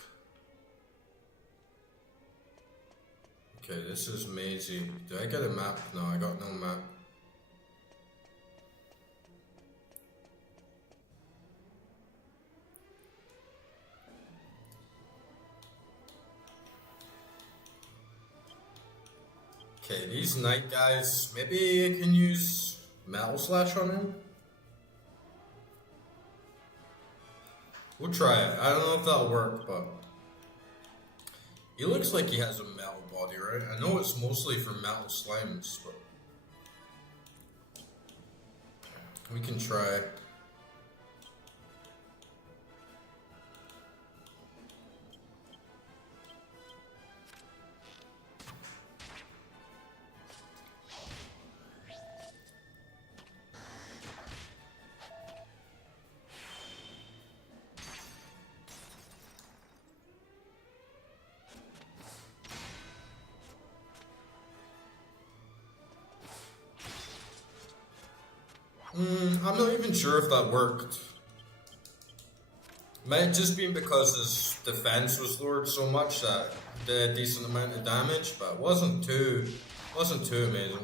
Okay, this is Maisie. Did I get a map? No, I got no map. Okay, these night guys, maybe I can use Metal Slash on him? We'll try it. I don't know if that'll work, but he looks like he has a metal body, right? I know it's mostly for metal slimes, but we can try. I'm not even sure if that worked. Might have just been because his defense was lowered so much that it did a decent amount of damage, but it wasn't too amazing.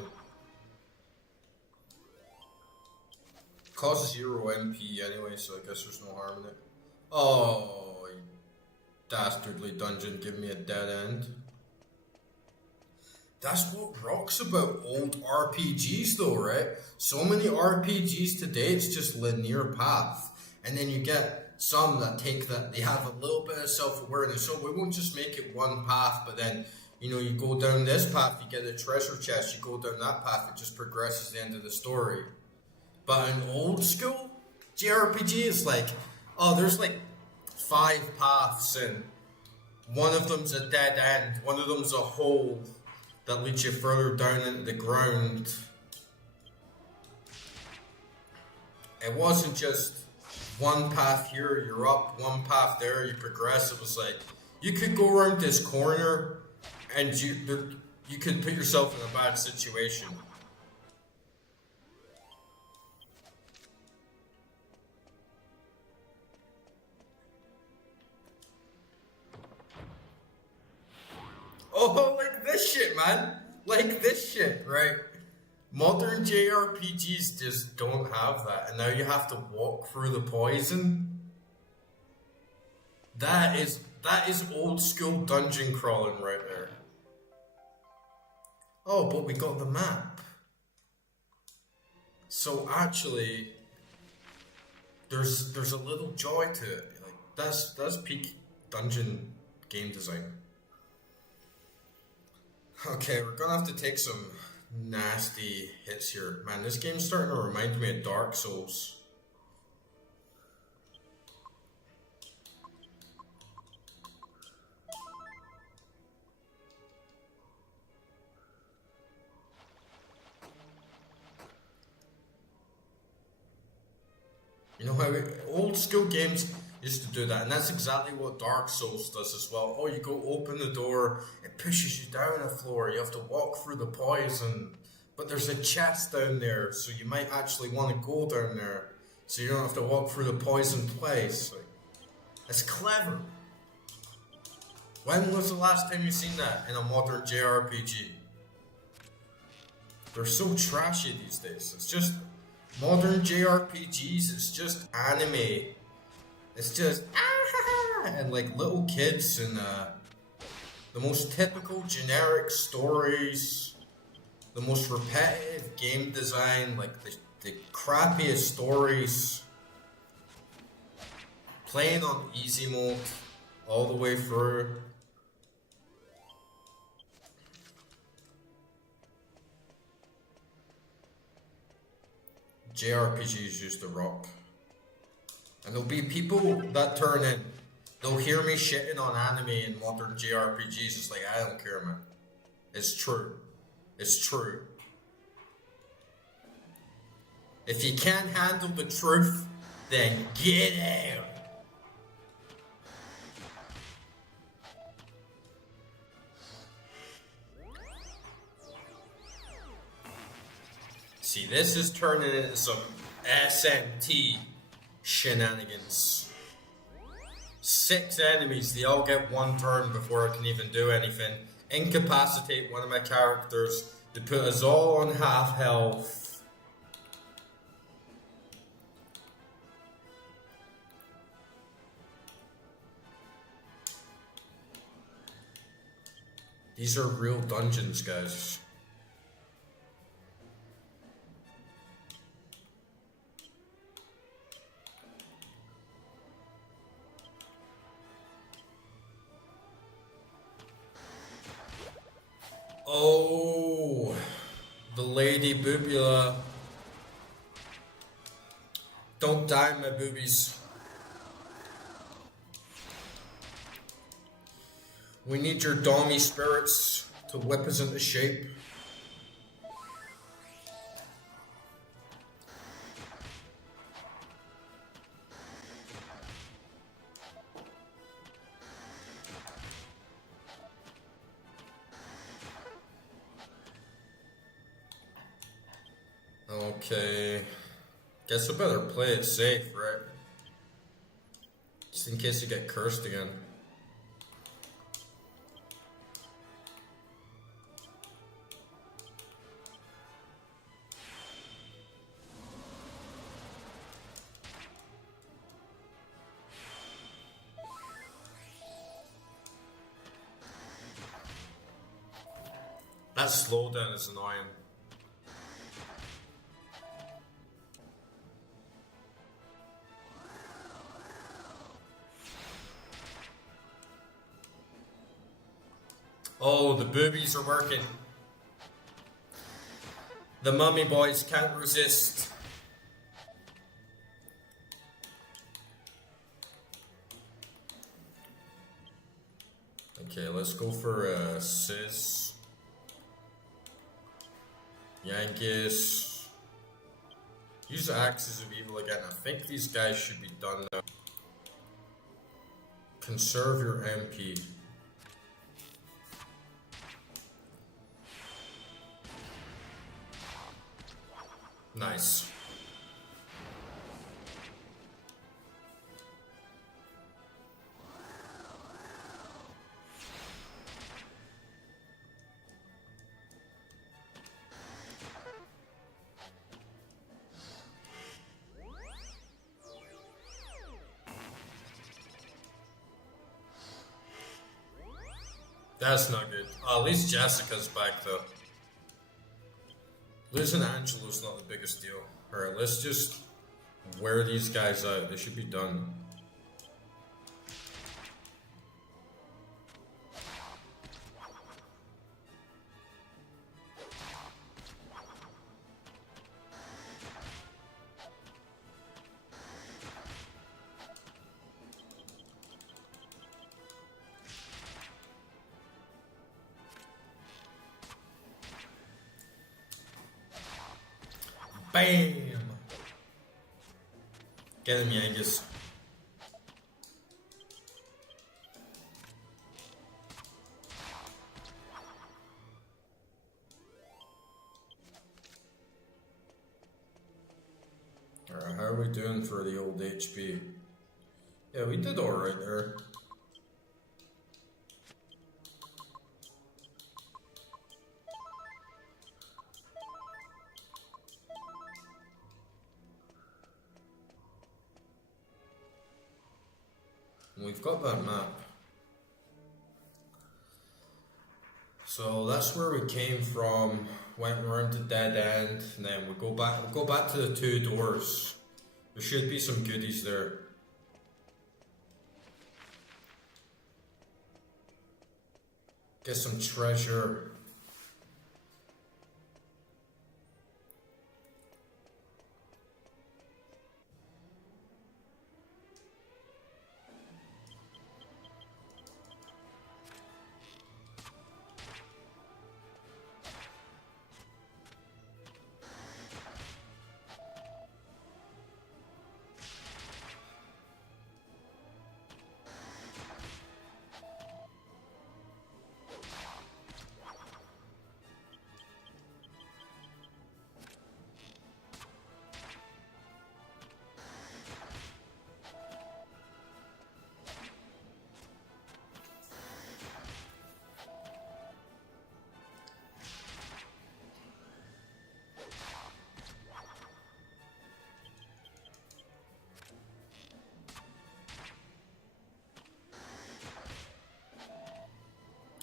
Causes 0 MP anyway, so I guess there's no harm in it. Oh, you dastardly dungeon, give me a dead end. That's what rocks about old RPGs though, right? So many RPGs today, it's just linear path. And then you get some that take that, they have a little bit of self-awareness. So we won't just make it one path, but then, you know, you go down this path, you get a treasure chest, you go down that path, it just progresses the end of the story. But in old school JRPG, it's like, oh, there's like 5 paths and one of them's a dead end, one of them's a hole that leads you further down into the ground. It wasn't just one path here, you're up, one path there, you progress. It was like, you could go around this corner and you could put yourself in a bad situation. Oh, like this shit, man. Like this shit, right? Modern JRPGs just don't have that, and now you have to walk through the poison. That is old school dungeon crawling right there. Oh, but we got the map. So actually, there's a little joy to it. Like that's peak dungeon game design. Okay, we're gonna have to take some nasty hits here. Man, this game's starting to remind me of Dark Souls. You know how old school games used to do that, and that's exactly what Dark Souls does as well. Oh, you go open the door, it pushes you down a floor, you have to walk through the poison, but there's a chest down there, so you might actually want to go down there, so you don't have to walk through the poison twice. Like, it's clever. When was the last time you seen that in a modern JRPG? They're so trashy these days. It's just Modern JRPGs, it's just anime. It's just and like little kids and the most typical generic stories, the most repetitive game design, like the crappiest stories. Playing on easy mode all the way through. JRPGs used to rock. And there'll be people that turn in. They'll hear me shitting on anime and modern JRPGs. It's like, I don't care, man. It's true. It's true. If you can't handle the truth, then get out. See, this is turning into some SMT shenanigans. 6 enemies, they all get 1 turn before I can even do anything. Incapacitate one of my characters to put us all on half health. These are real dungeons, guys. Oh, the Lady Boobula. Don't die, my boobies. We need your dommy spirits to whip us into shape. Okay, guess I better play it safe, right? Just in case you get cursed again. That slowdown is annoying. Oh, the boobies are working. The mummy boys can't resist. Okay, let's go for Sis. Yankees. Use Axes of Evil again. I think these guys should be done now. Conserve your MP. Nice. That's not good. At least Jessica's back though. Losing Angelo's not the biggest deal. Alright, let's just wear these guys out. They should be done. Bam! Get him, Yankees. Alright, how are we doing for the old HP? Yeah, we did alright there. And we've got that map. So that's where we came from, went around to Dead End, and then we go back to the 2 doors. There should be some goodies there. Get some treasure.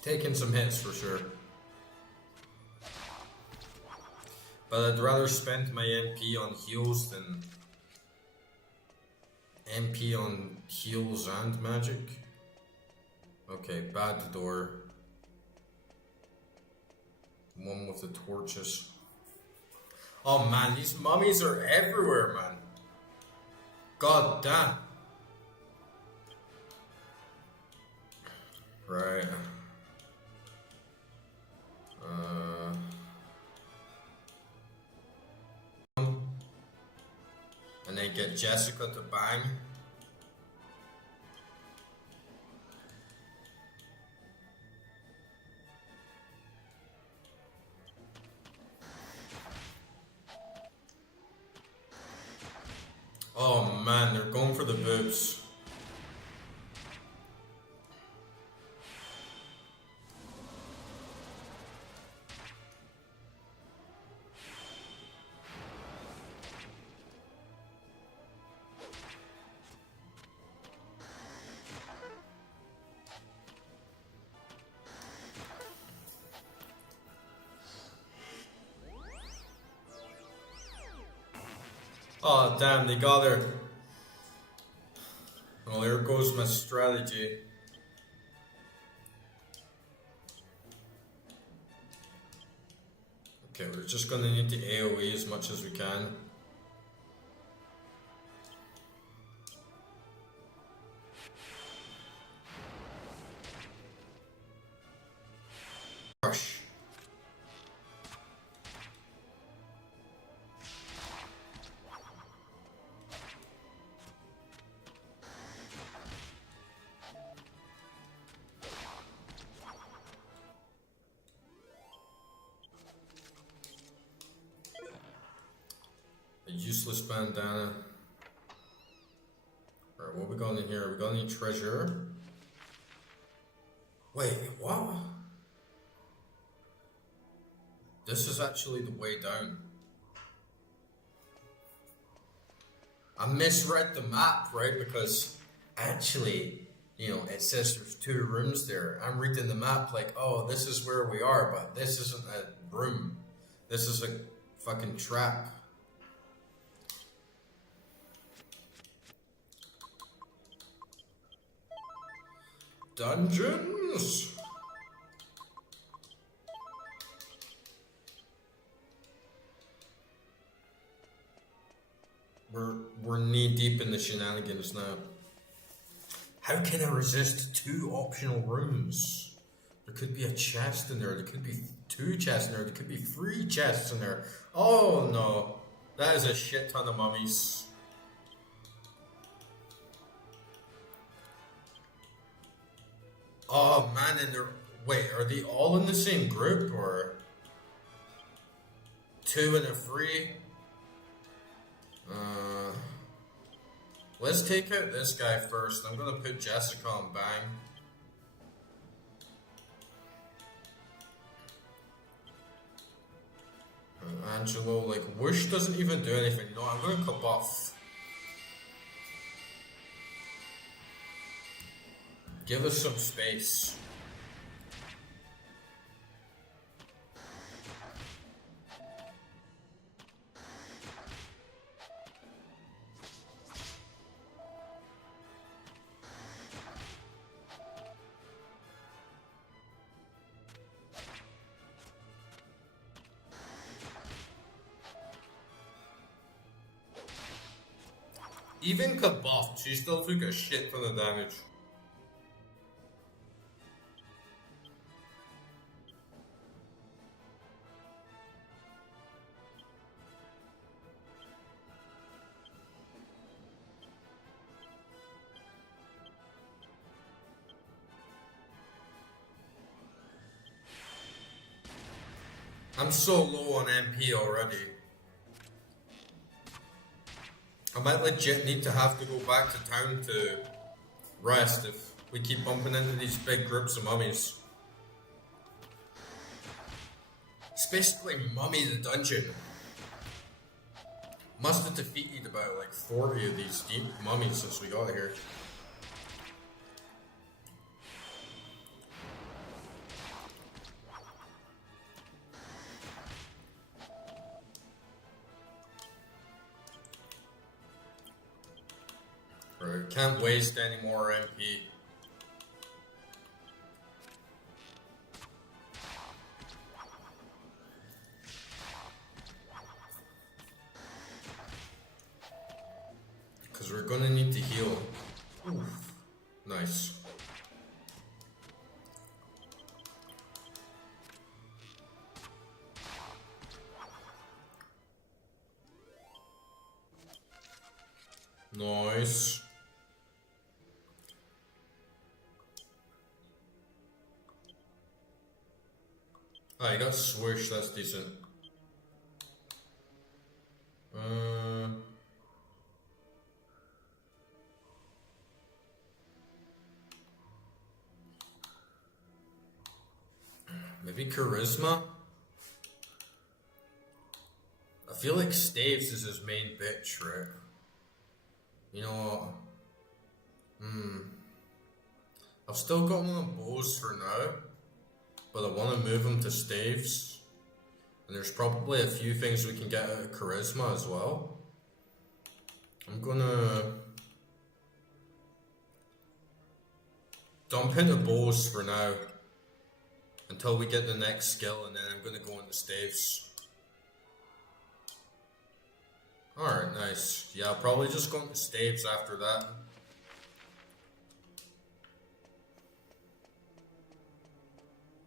Taking some hits for sure. But I'd rather spend my MP on heals than MP on heals and magic. Okay, bad door. One with the torches. Oh man, these mummies are everywhere, man. God damn. Right. And then get Jessica to bang. Oh man, they're going for the boobs. Oh damn, they got her. Well, there goes my strategy. Okay, we're just gonna need to AoE as much as we can. Rush. Useless bandana. Alright, what we got in here? We got any treasure? Wait, what? This is actually the way down. I misread the map, right? Because actually, you know, it says there's 2 rooms there. I'm reading the map like, oh, this is where we are, but this isn't a room. This is a fucking trap. Dungeons. We're knee deep in the shenanigans now. How can I resist 2 optional rooms? There could be a chest in there. There could be 2 chests in there. There could be 3 chests in there. Oh no, that is a shit ton of mummies. Oh man, and they're... Wait, are they all in the same group, or... 2 and a 3? Let's take out this guy first. I'm gonna put Jessica on bang. Angelo, like, whoosh doesn't even do anything. No, I'm gonna kabuff. Give us some space. Even buffed, she still took a shit ton of damage. I'm so low on MP already. I might legit need to have to go back to town to rest if we keep bumping into these big groups of mummies. It's basically Mummy the Dungeon. Must have defeated about like 40 of these deep mummies since we got here. Right, can't waste any more MP. Because we're gonna need to heal. Oof. Nice. Nice. Ah, you got swoosh, that's decent. Maybe charisma? I feel like Staves is his main bitch, right? You know what? I've still got him on bows for now, but I want to move him to Staves. And there's probably a few things we can get out of charisma as well. I'm gonna dump into bows for now until we get the next skill, and then I'm gonna go into Staves. Alright, nice. Yeah, I'll probably just go into Staves after that.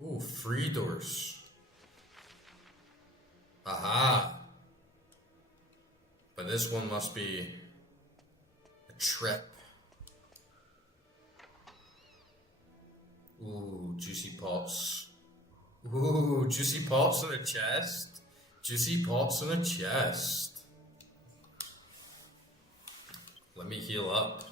Ooh, free doors. Aha! But this one must be a trip. Ooh, juicy pots. Ooh, juicy pots in a chest. Juicy pots in a chest. Let me heal up.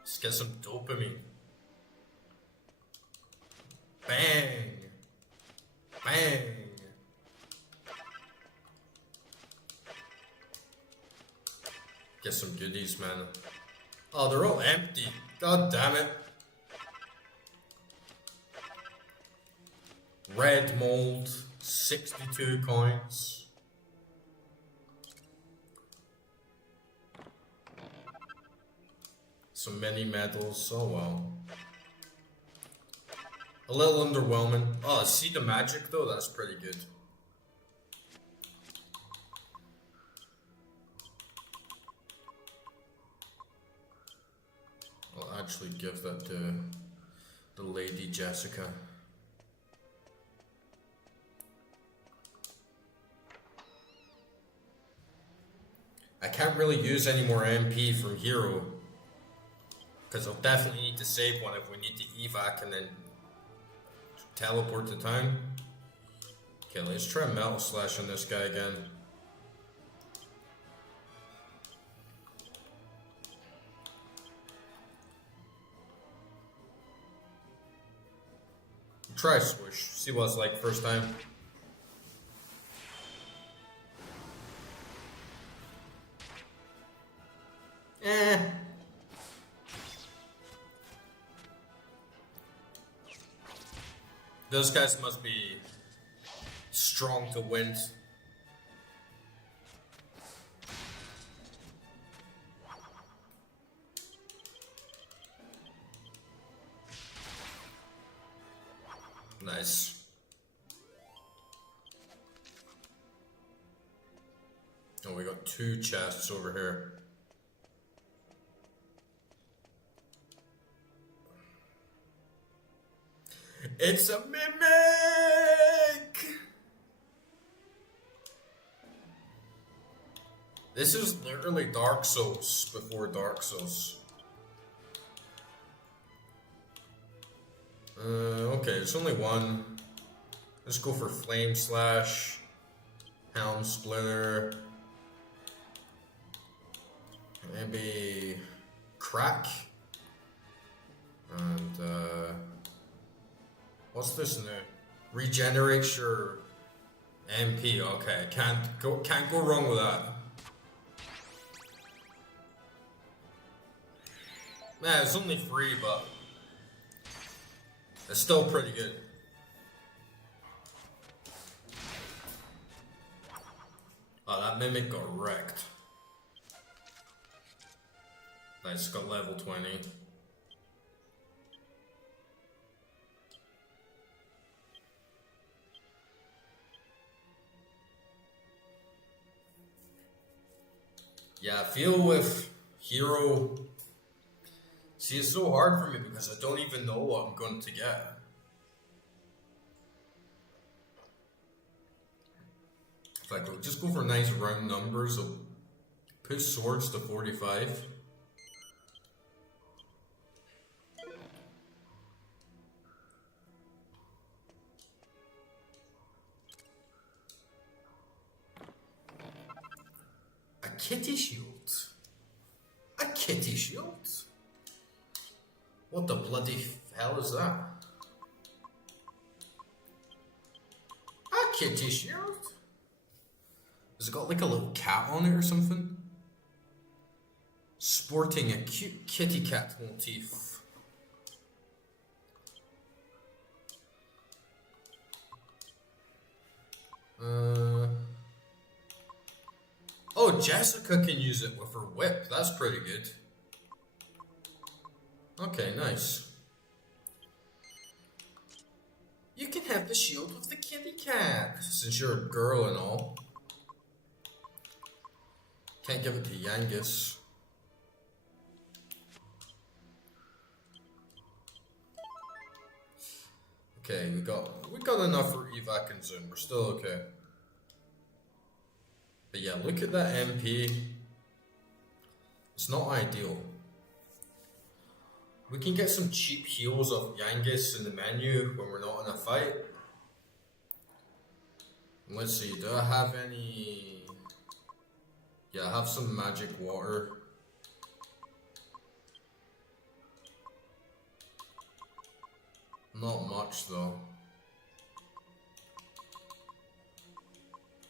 Let's get some dopamine. Bang! Bang! Get some goodies, man. Oh, they're all empty. God damn it. Red mold, 62 coins. Some mini medals, oh well. A little underwhelming. Oh, see the magic though, that's pretty good. I'll actually give that to the Lady Jessica. I can't really use any more MP from Hero, because I'll definitely need to save one if we need to evac and then teleport to town. Okay, let's try Metal Slash on this guy again. Try Swoosh, see what it's like first time. Those guys must be strong to win. Nice. Oh, we got 2 chests over here. It's a mimic! This is literally Dark Souls before Dark Souls. Okay, there's only one. Let's go for Flame Slash, Helm Splitter, maybe Crack, and what's this now? Regenerates your MP. Okay, can't go wrong with that. Man, it's only free, but it's still pretty good. Oh, that mimic got wrecked. Nice, got level 20. Yeah, I feel with Hero. See, it's so hard for me because I don't even know what I'm going to get. If I go, just go for nice round numbers, I'll push swords to 45. A kitty shield? A kitty shield? What the bloody hell is that? A kitty shield? Has it got like a little cat on it or something? Sporting a cute kitty cat motif. Oh, Jessica can use it with her whip. That's pretty good. Okay, nice. You can have the shield with the kitty cat, since you're a girl and all. Can't give it to Yangus. Okay, we got enough for evac and zoom. We're still okay. But yeah, look at that MP. It's not ideal. We can get some cheap heals of Yangus in the menu when we're not in a fight. Let's see, do I have any... Yeah, I have some magic water. Not much though.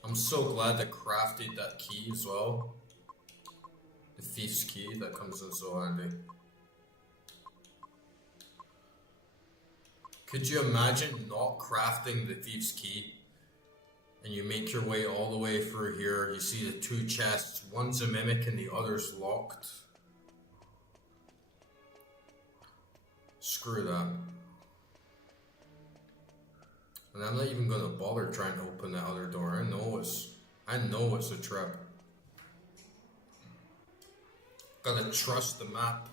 I'm so glad I crafted that key as well. The thief's key, that comes in so handy. Could you imagine not crafting the thief's key? And you make your way all the way through here, you see the 2 chests, one's a mimic and the other's locked. Screw that. And I'm not even gonna bother trying to open that other door. I know it's a trap. Gotta trust the map.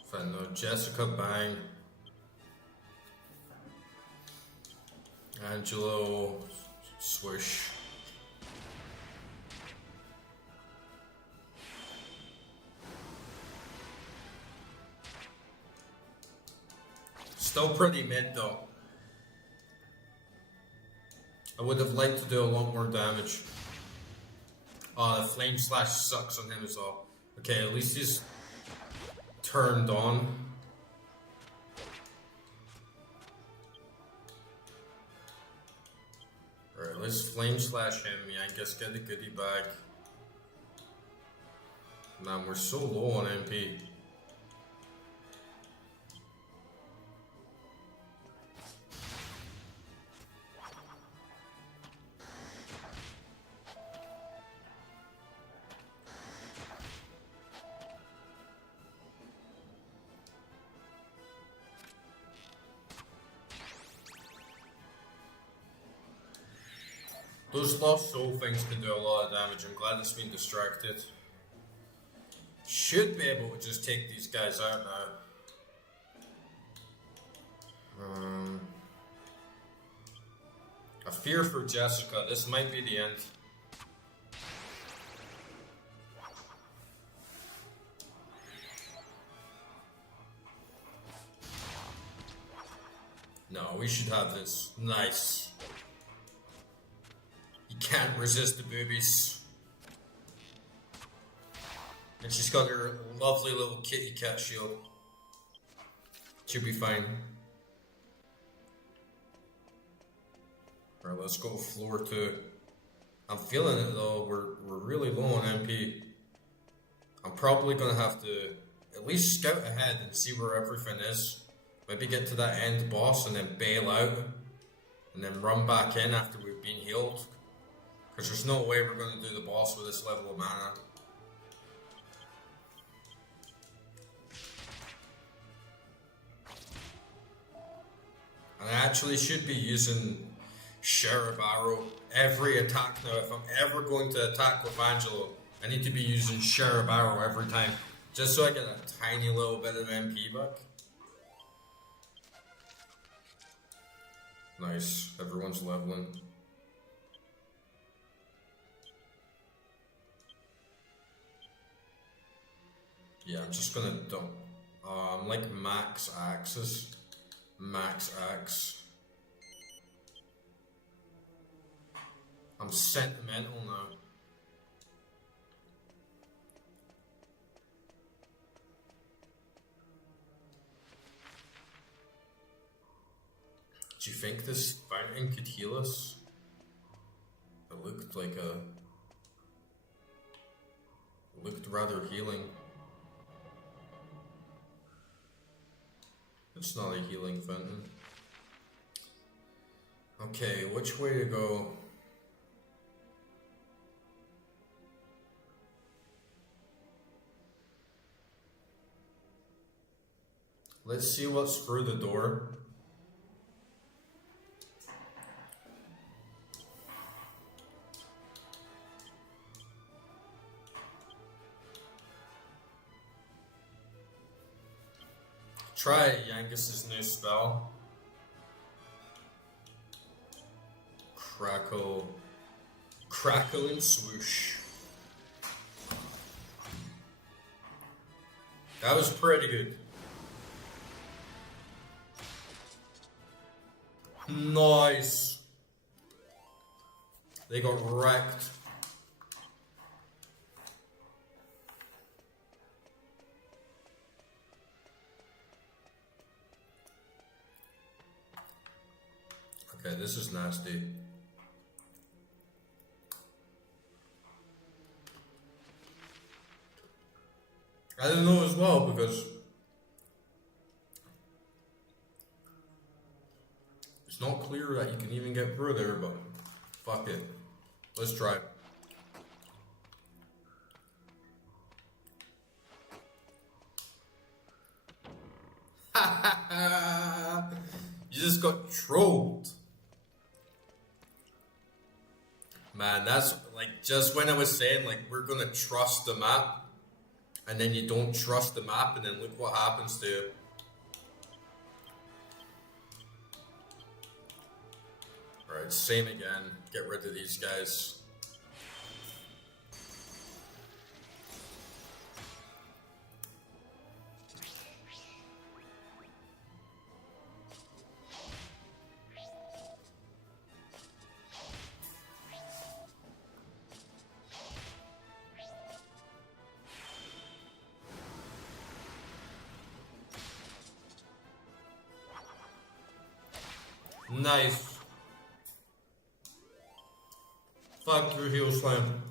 If I know Jessica, bang. Angelo, swish. Still pretty mid though. I would have liked to do a lot more damage. The flame slash sucks on him as well. Okay, at least he's turned on. Alright, let's flame slash him. Yeah, I guess get the goodie bag. Man, we're so low on MP. Those lost soul things can do a lot of damage. I'm glad it's been distracted. Should be able to just take these guys out now. I fear for Jessica. This might be the end. No, we should have this. Nice. Can't resist the boobies. And she's got her lovely little kitty cat shield. She'll be fine. Alright, let's go floor 2. I'm feeling it though, we're really low on MP. I'm probably gonna have to at least scout ahead and see where everything is. Maybe get to that end boss and then bail out. And then run back in after we've been healed. Because there's no way we're going to do the boss with this level of mana. And I actually should be using Sheriff Arrow every attack now. If I'm ever going to attack with Angelo, I need to be using Sheriff Arrow every time. Just so I get a tiny little bit of MP back. Nice, everyone's leveling. Yeah, I'm just gonna dump. I'm like max axes. Max axe. I'm sentimental now. Do you think this fountain could heal us? It looked like a... It looked rather healing. It's not a healing fountain. Okay, which way to go? Let's see what's through the door. Try Yangus's new spell. Crackle and swoosh. That was pretty good. Nice. They got wrecked. Okay, this is nasty. I didn't know as well because it's not clear that you can even get through there, but fuck it. Let's try it. You just got trolled. Man, that's like just when I was saying like we're gonna trust the map, and then you don't trust the map, and then look what happens to you. Alright, same again. Get rid of these guys. Nice. Fuck your heel slam.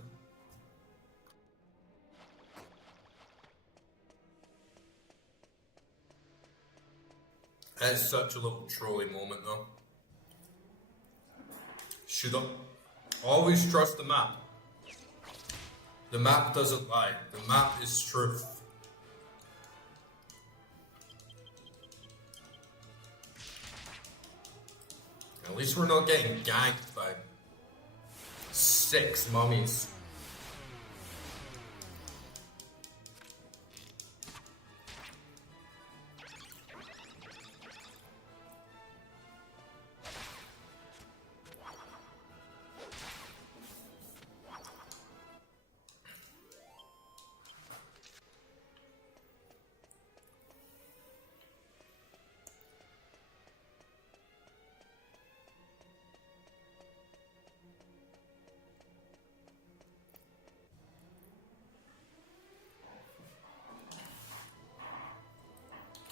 That's such a little trolly moment though. Should always trust the map. The map doesn't lie. The map is truth. At least we're not getting ganked by 6 mummies.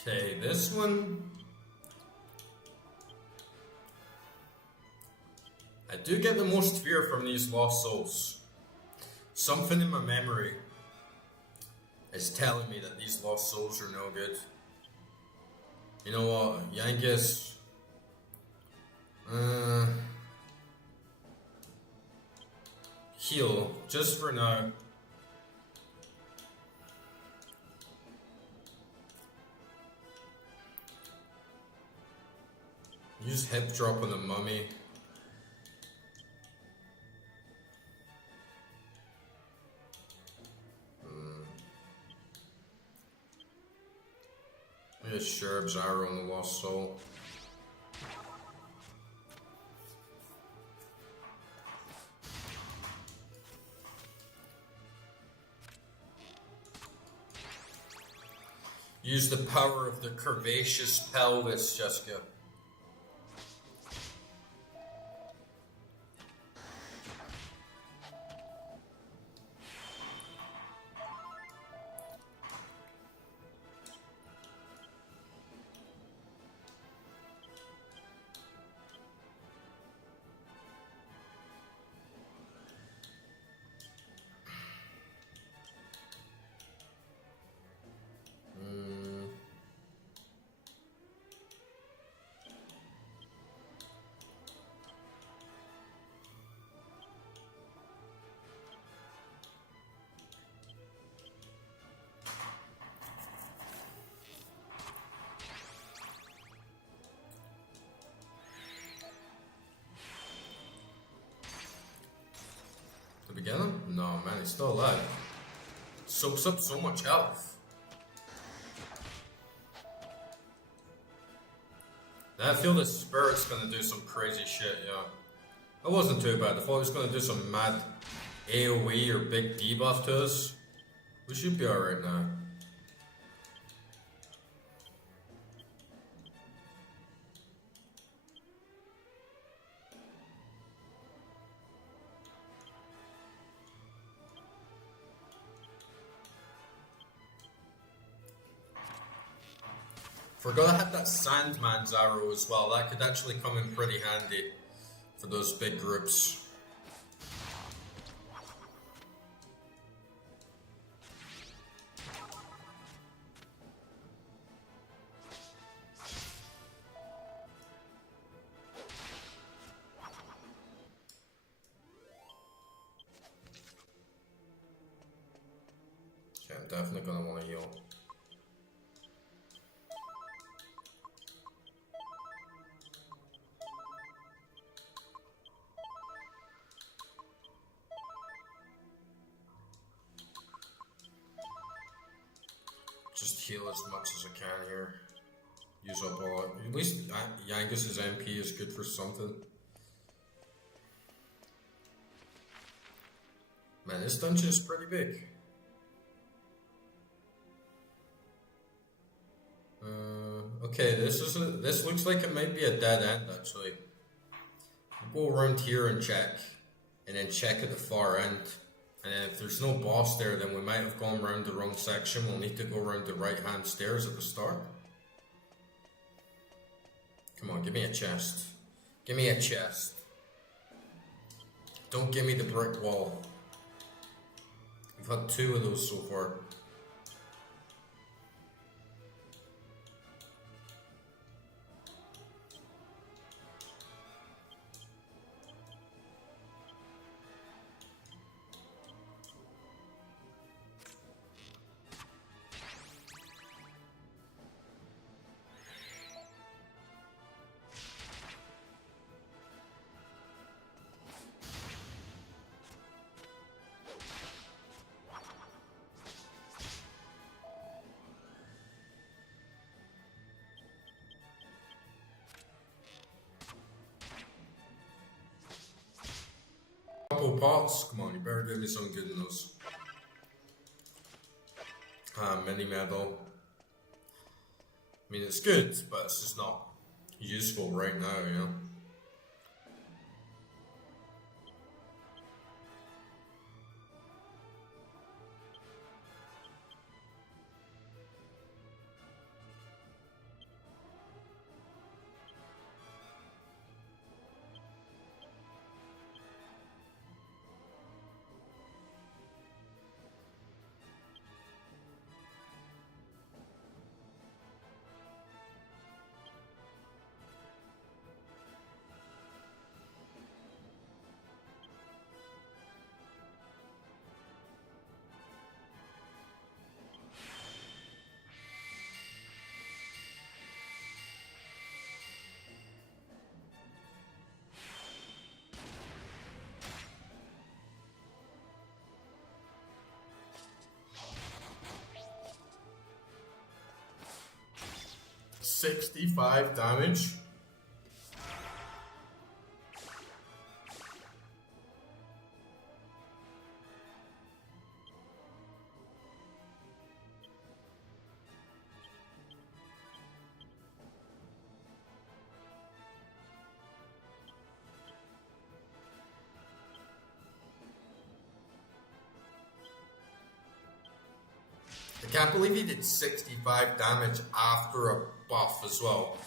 Okay, this one... I do get the most fear from these lost souls. Something in my memory is telling me that these lost souls are no good. You know what, Yangus? Heal, just for now. Use hip drop on the mummy. Use Sherb's arrow on the lost soul. Use the power of the curvaceous pelvis, Jessica. Did we get him? No, man, he's still alive. Soaks up so much health. I feel the spirit's gonna do some crazy shit, yeah. That wasn't too bad. I thought it was gonna do some mad AoE or big debuff to us. We should be alright now. Forgot I had that Sandman's arrow as well. That could actually come in pretty handy for those big groups. Okay, I'm definitely gonna want to heal. Just heal as much as I can here. Use up all. At least Yangus's MP is good for something. Man, this dungeon is pretty big. Okay, this looks like it might be a dead end actually. We'll go around here and check, and then check at the far end. And if there's no boss there, then we might have gone around the wrong section. We'll need to go around the right-hand stairs at the start. Come on, give me a chest. Give me a chest. Don't give me the brick wall. We've had 2 of those so far. Couple pots, come on, you better give me some good in those. Mini medal. I mean, it's good, but it's just not useful right now, you know? $65 damage. I can't believe he did 65 damage after a buff as well.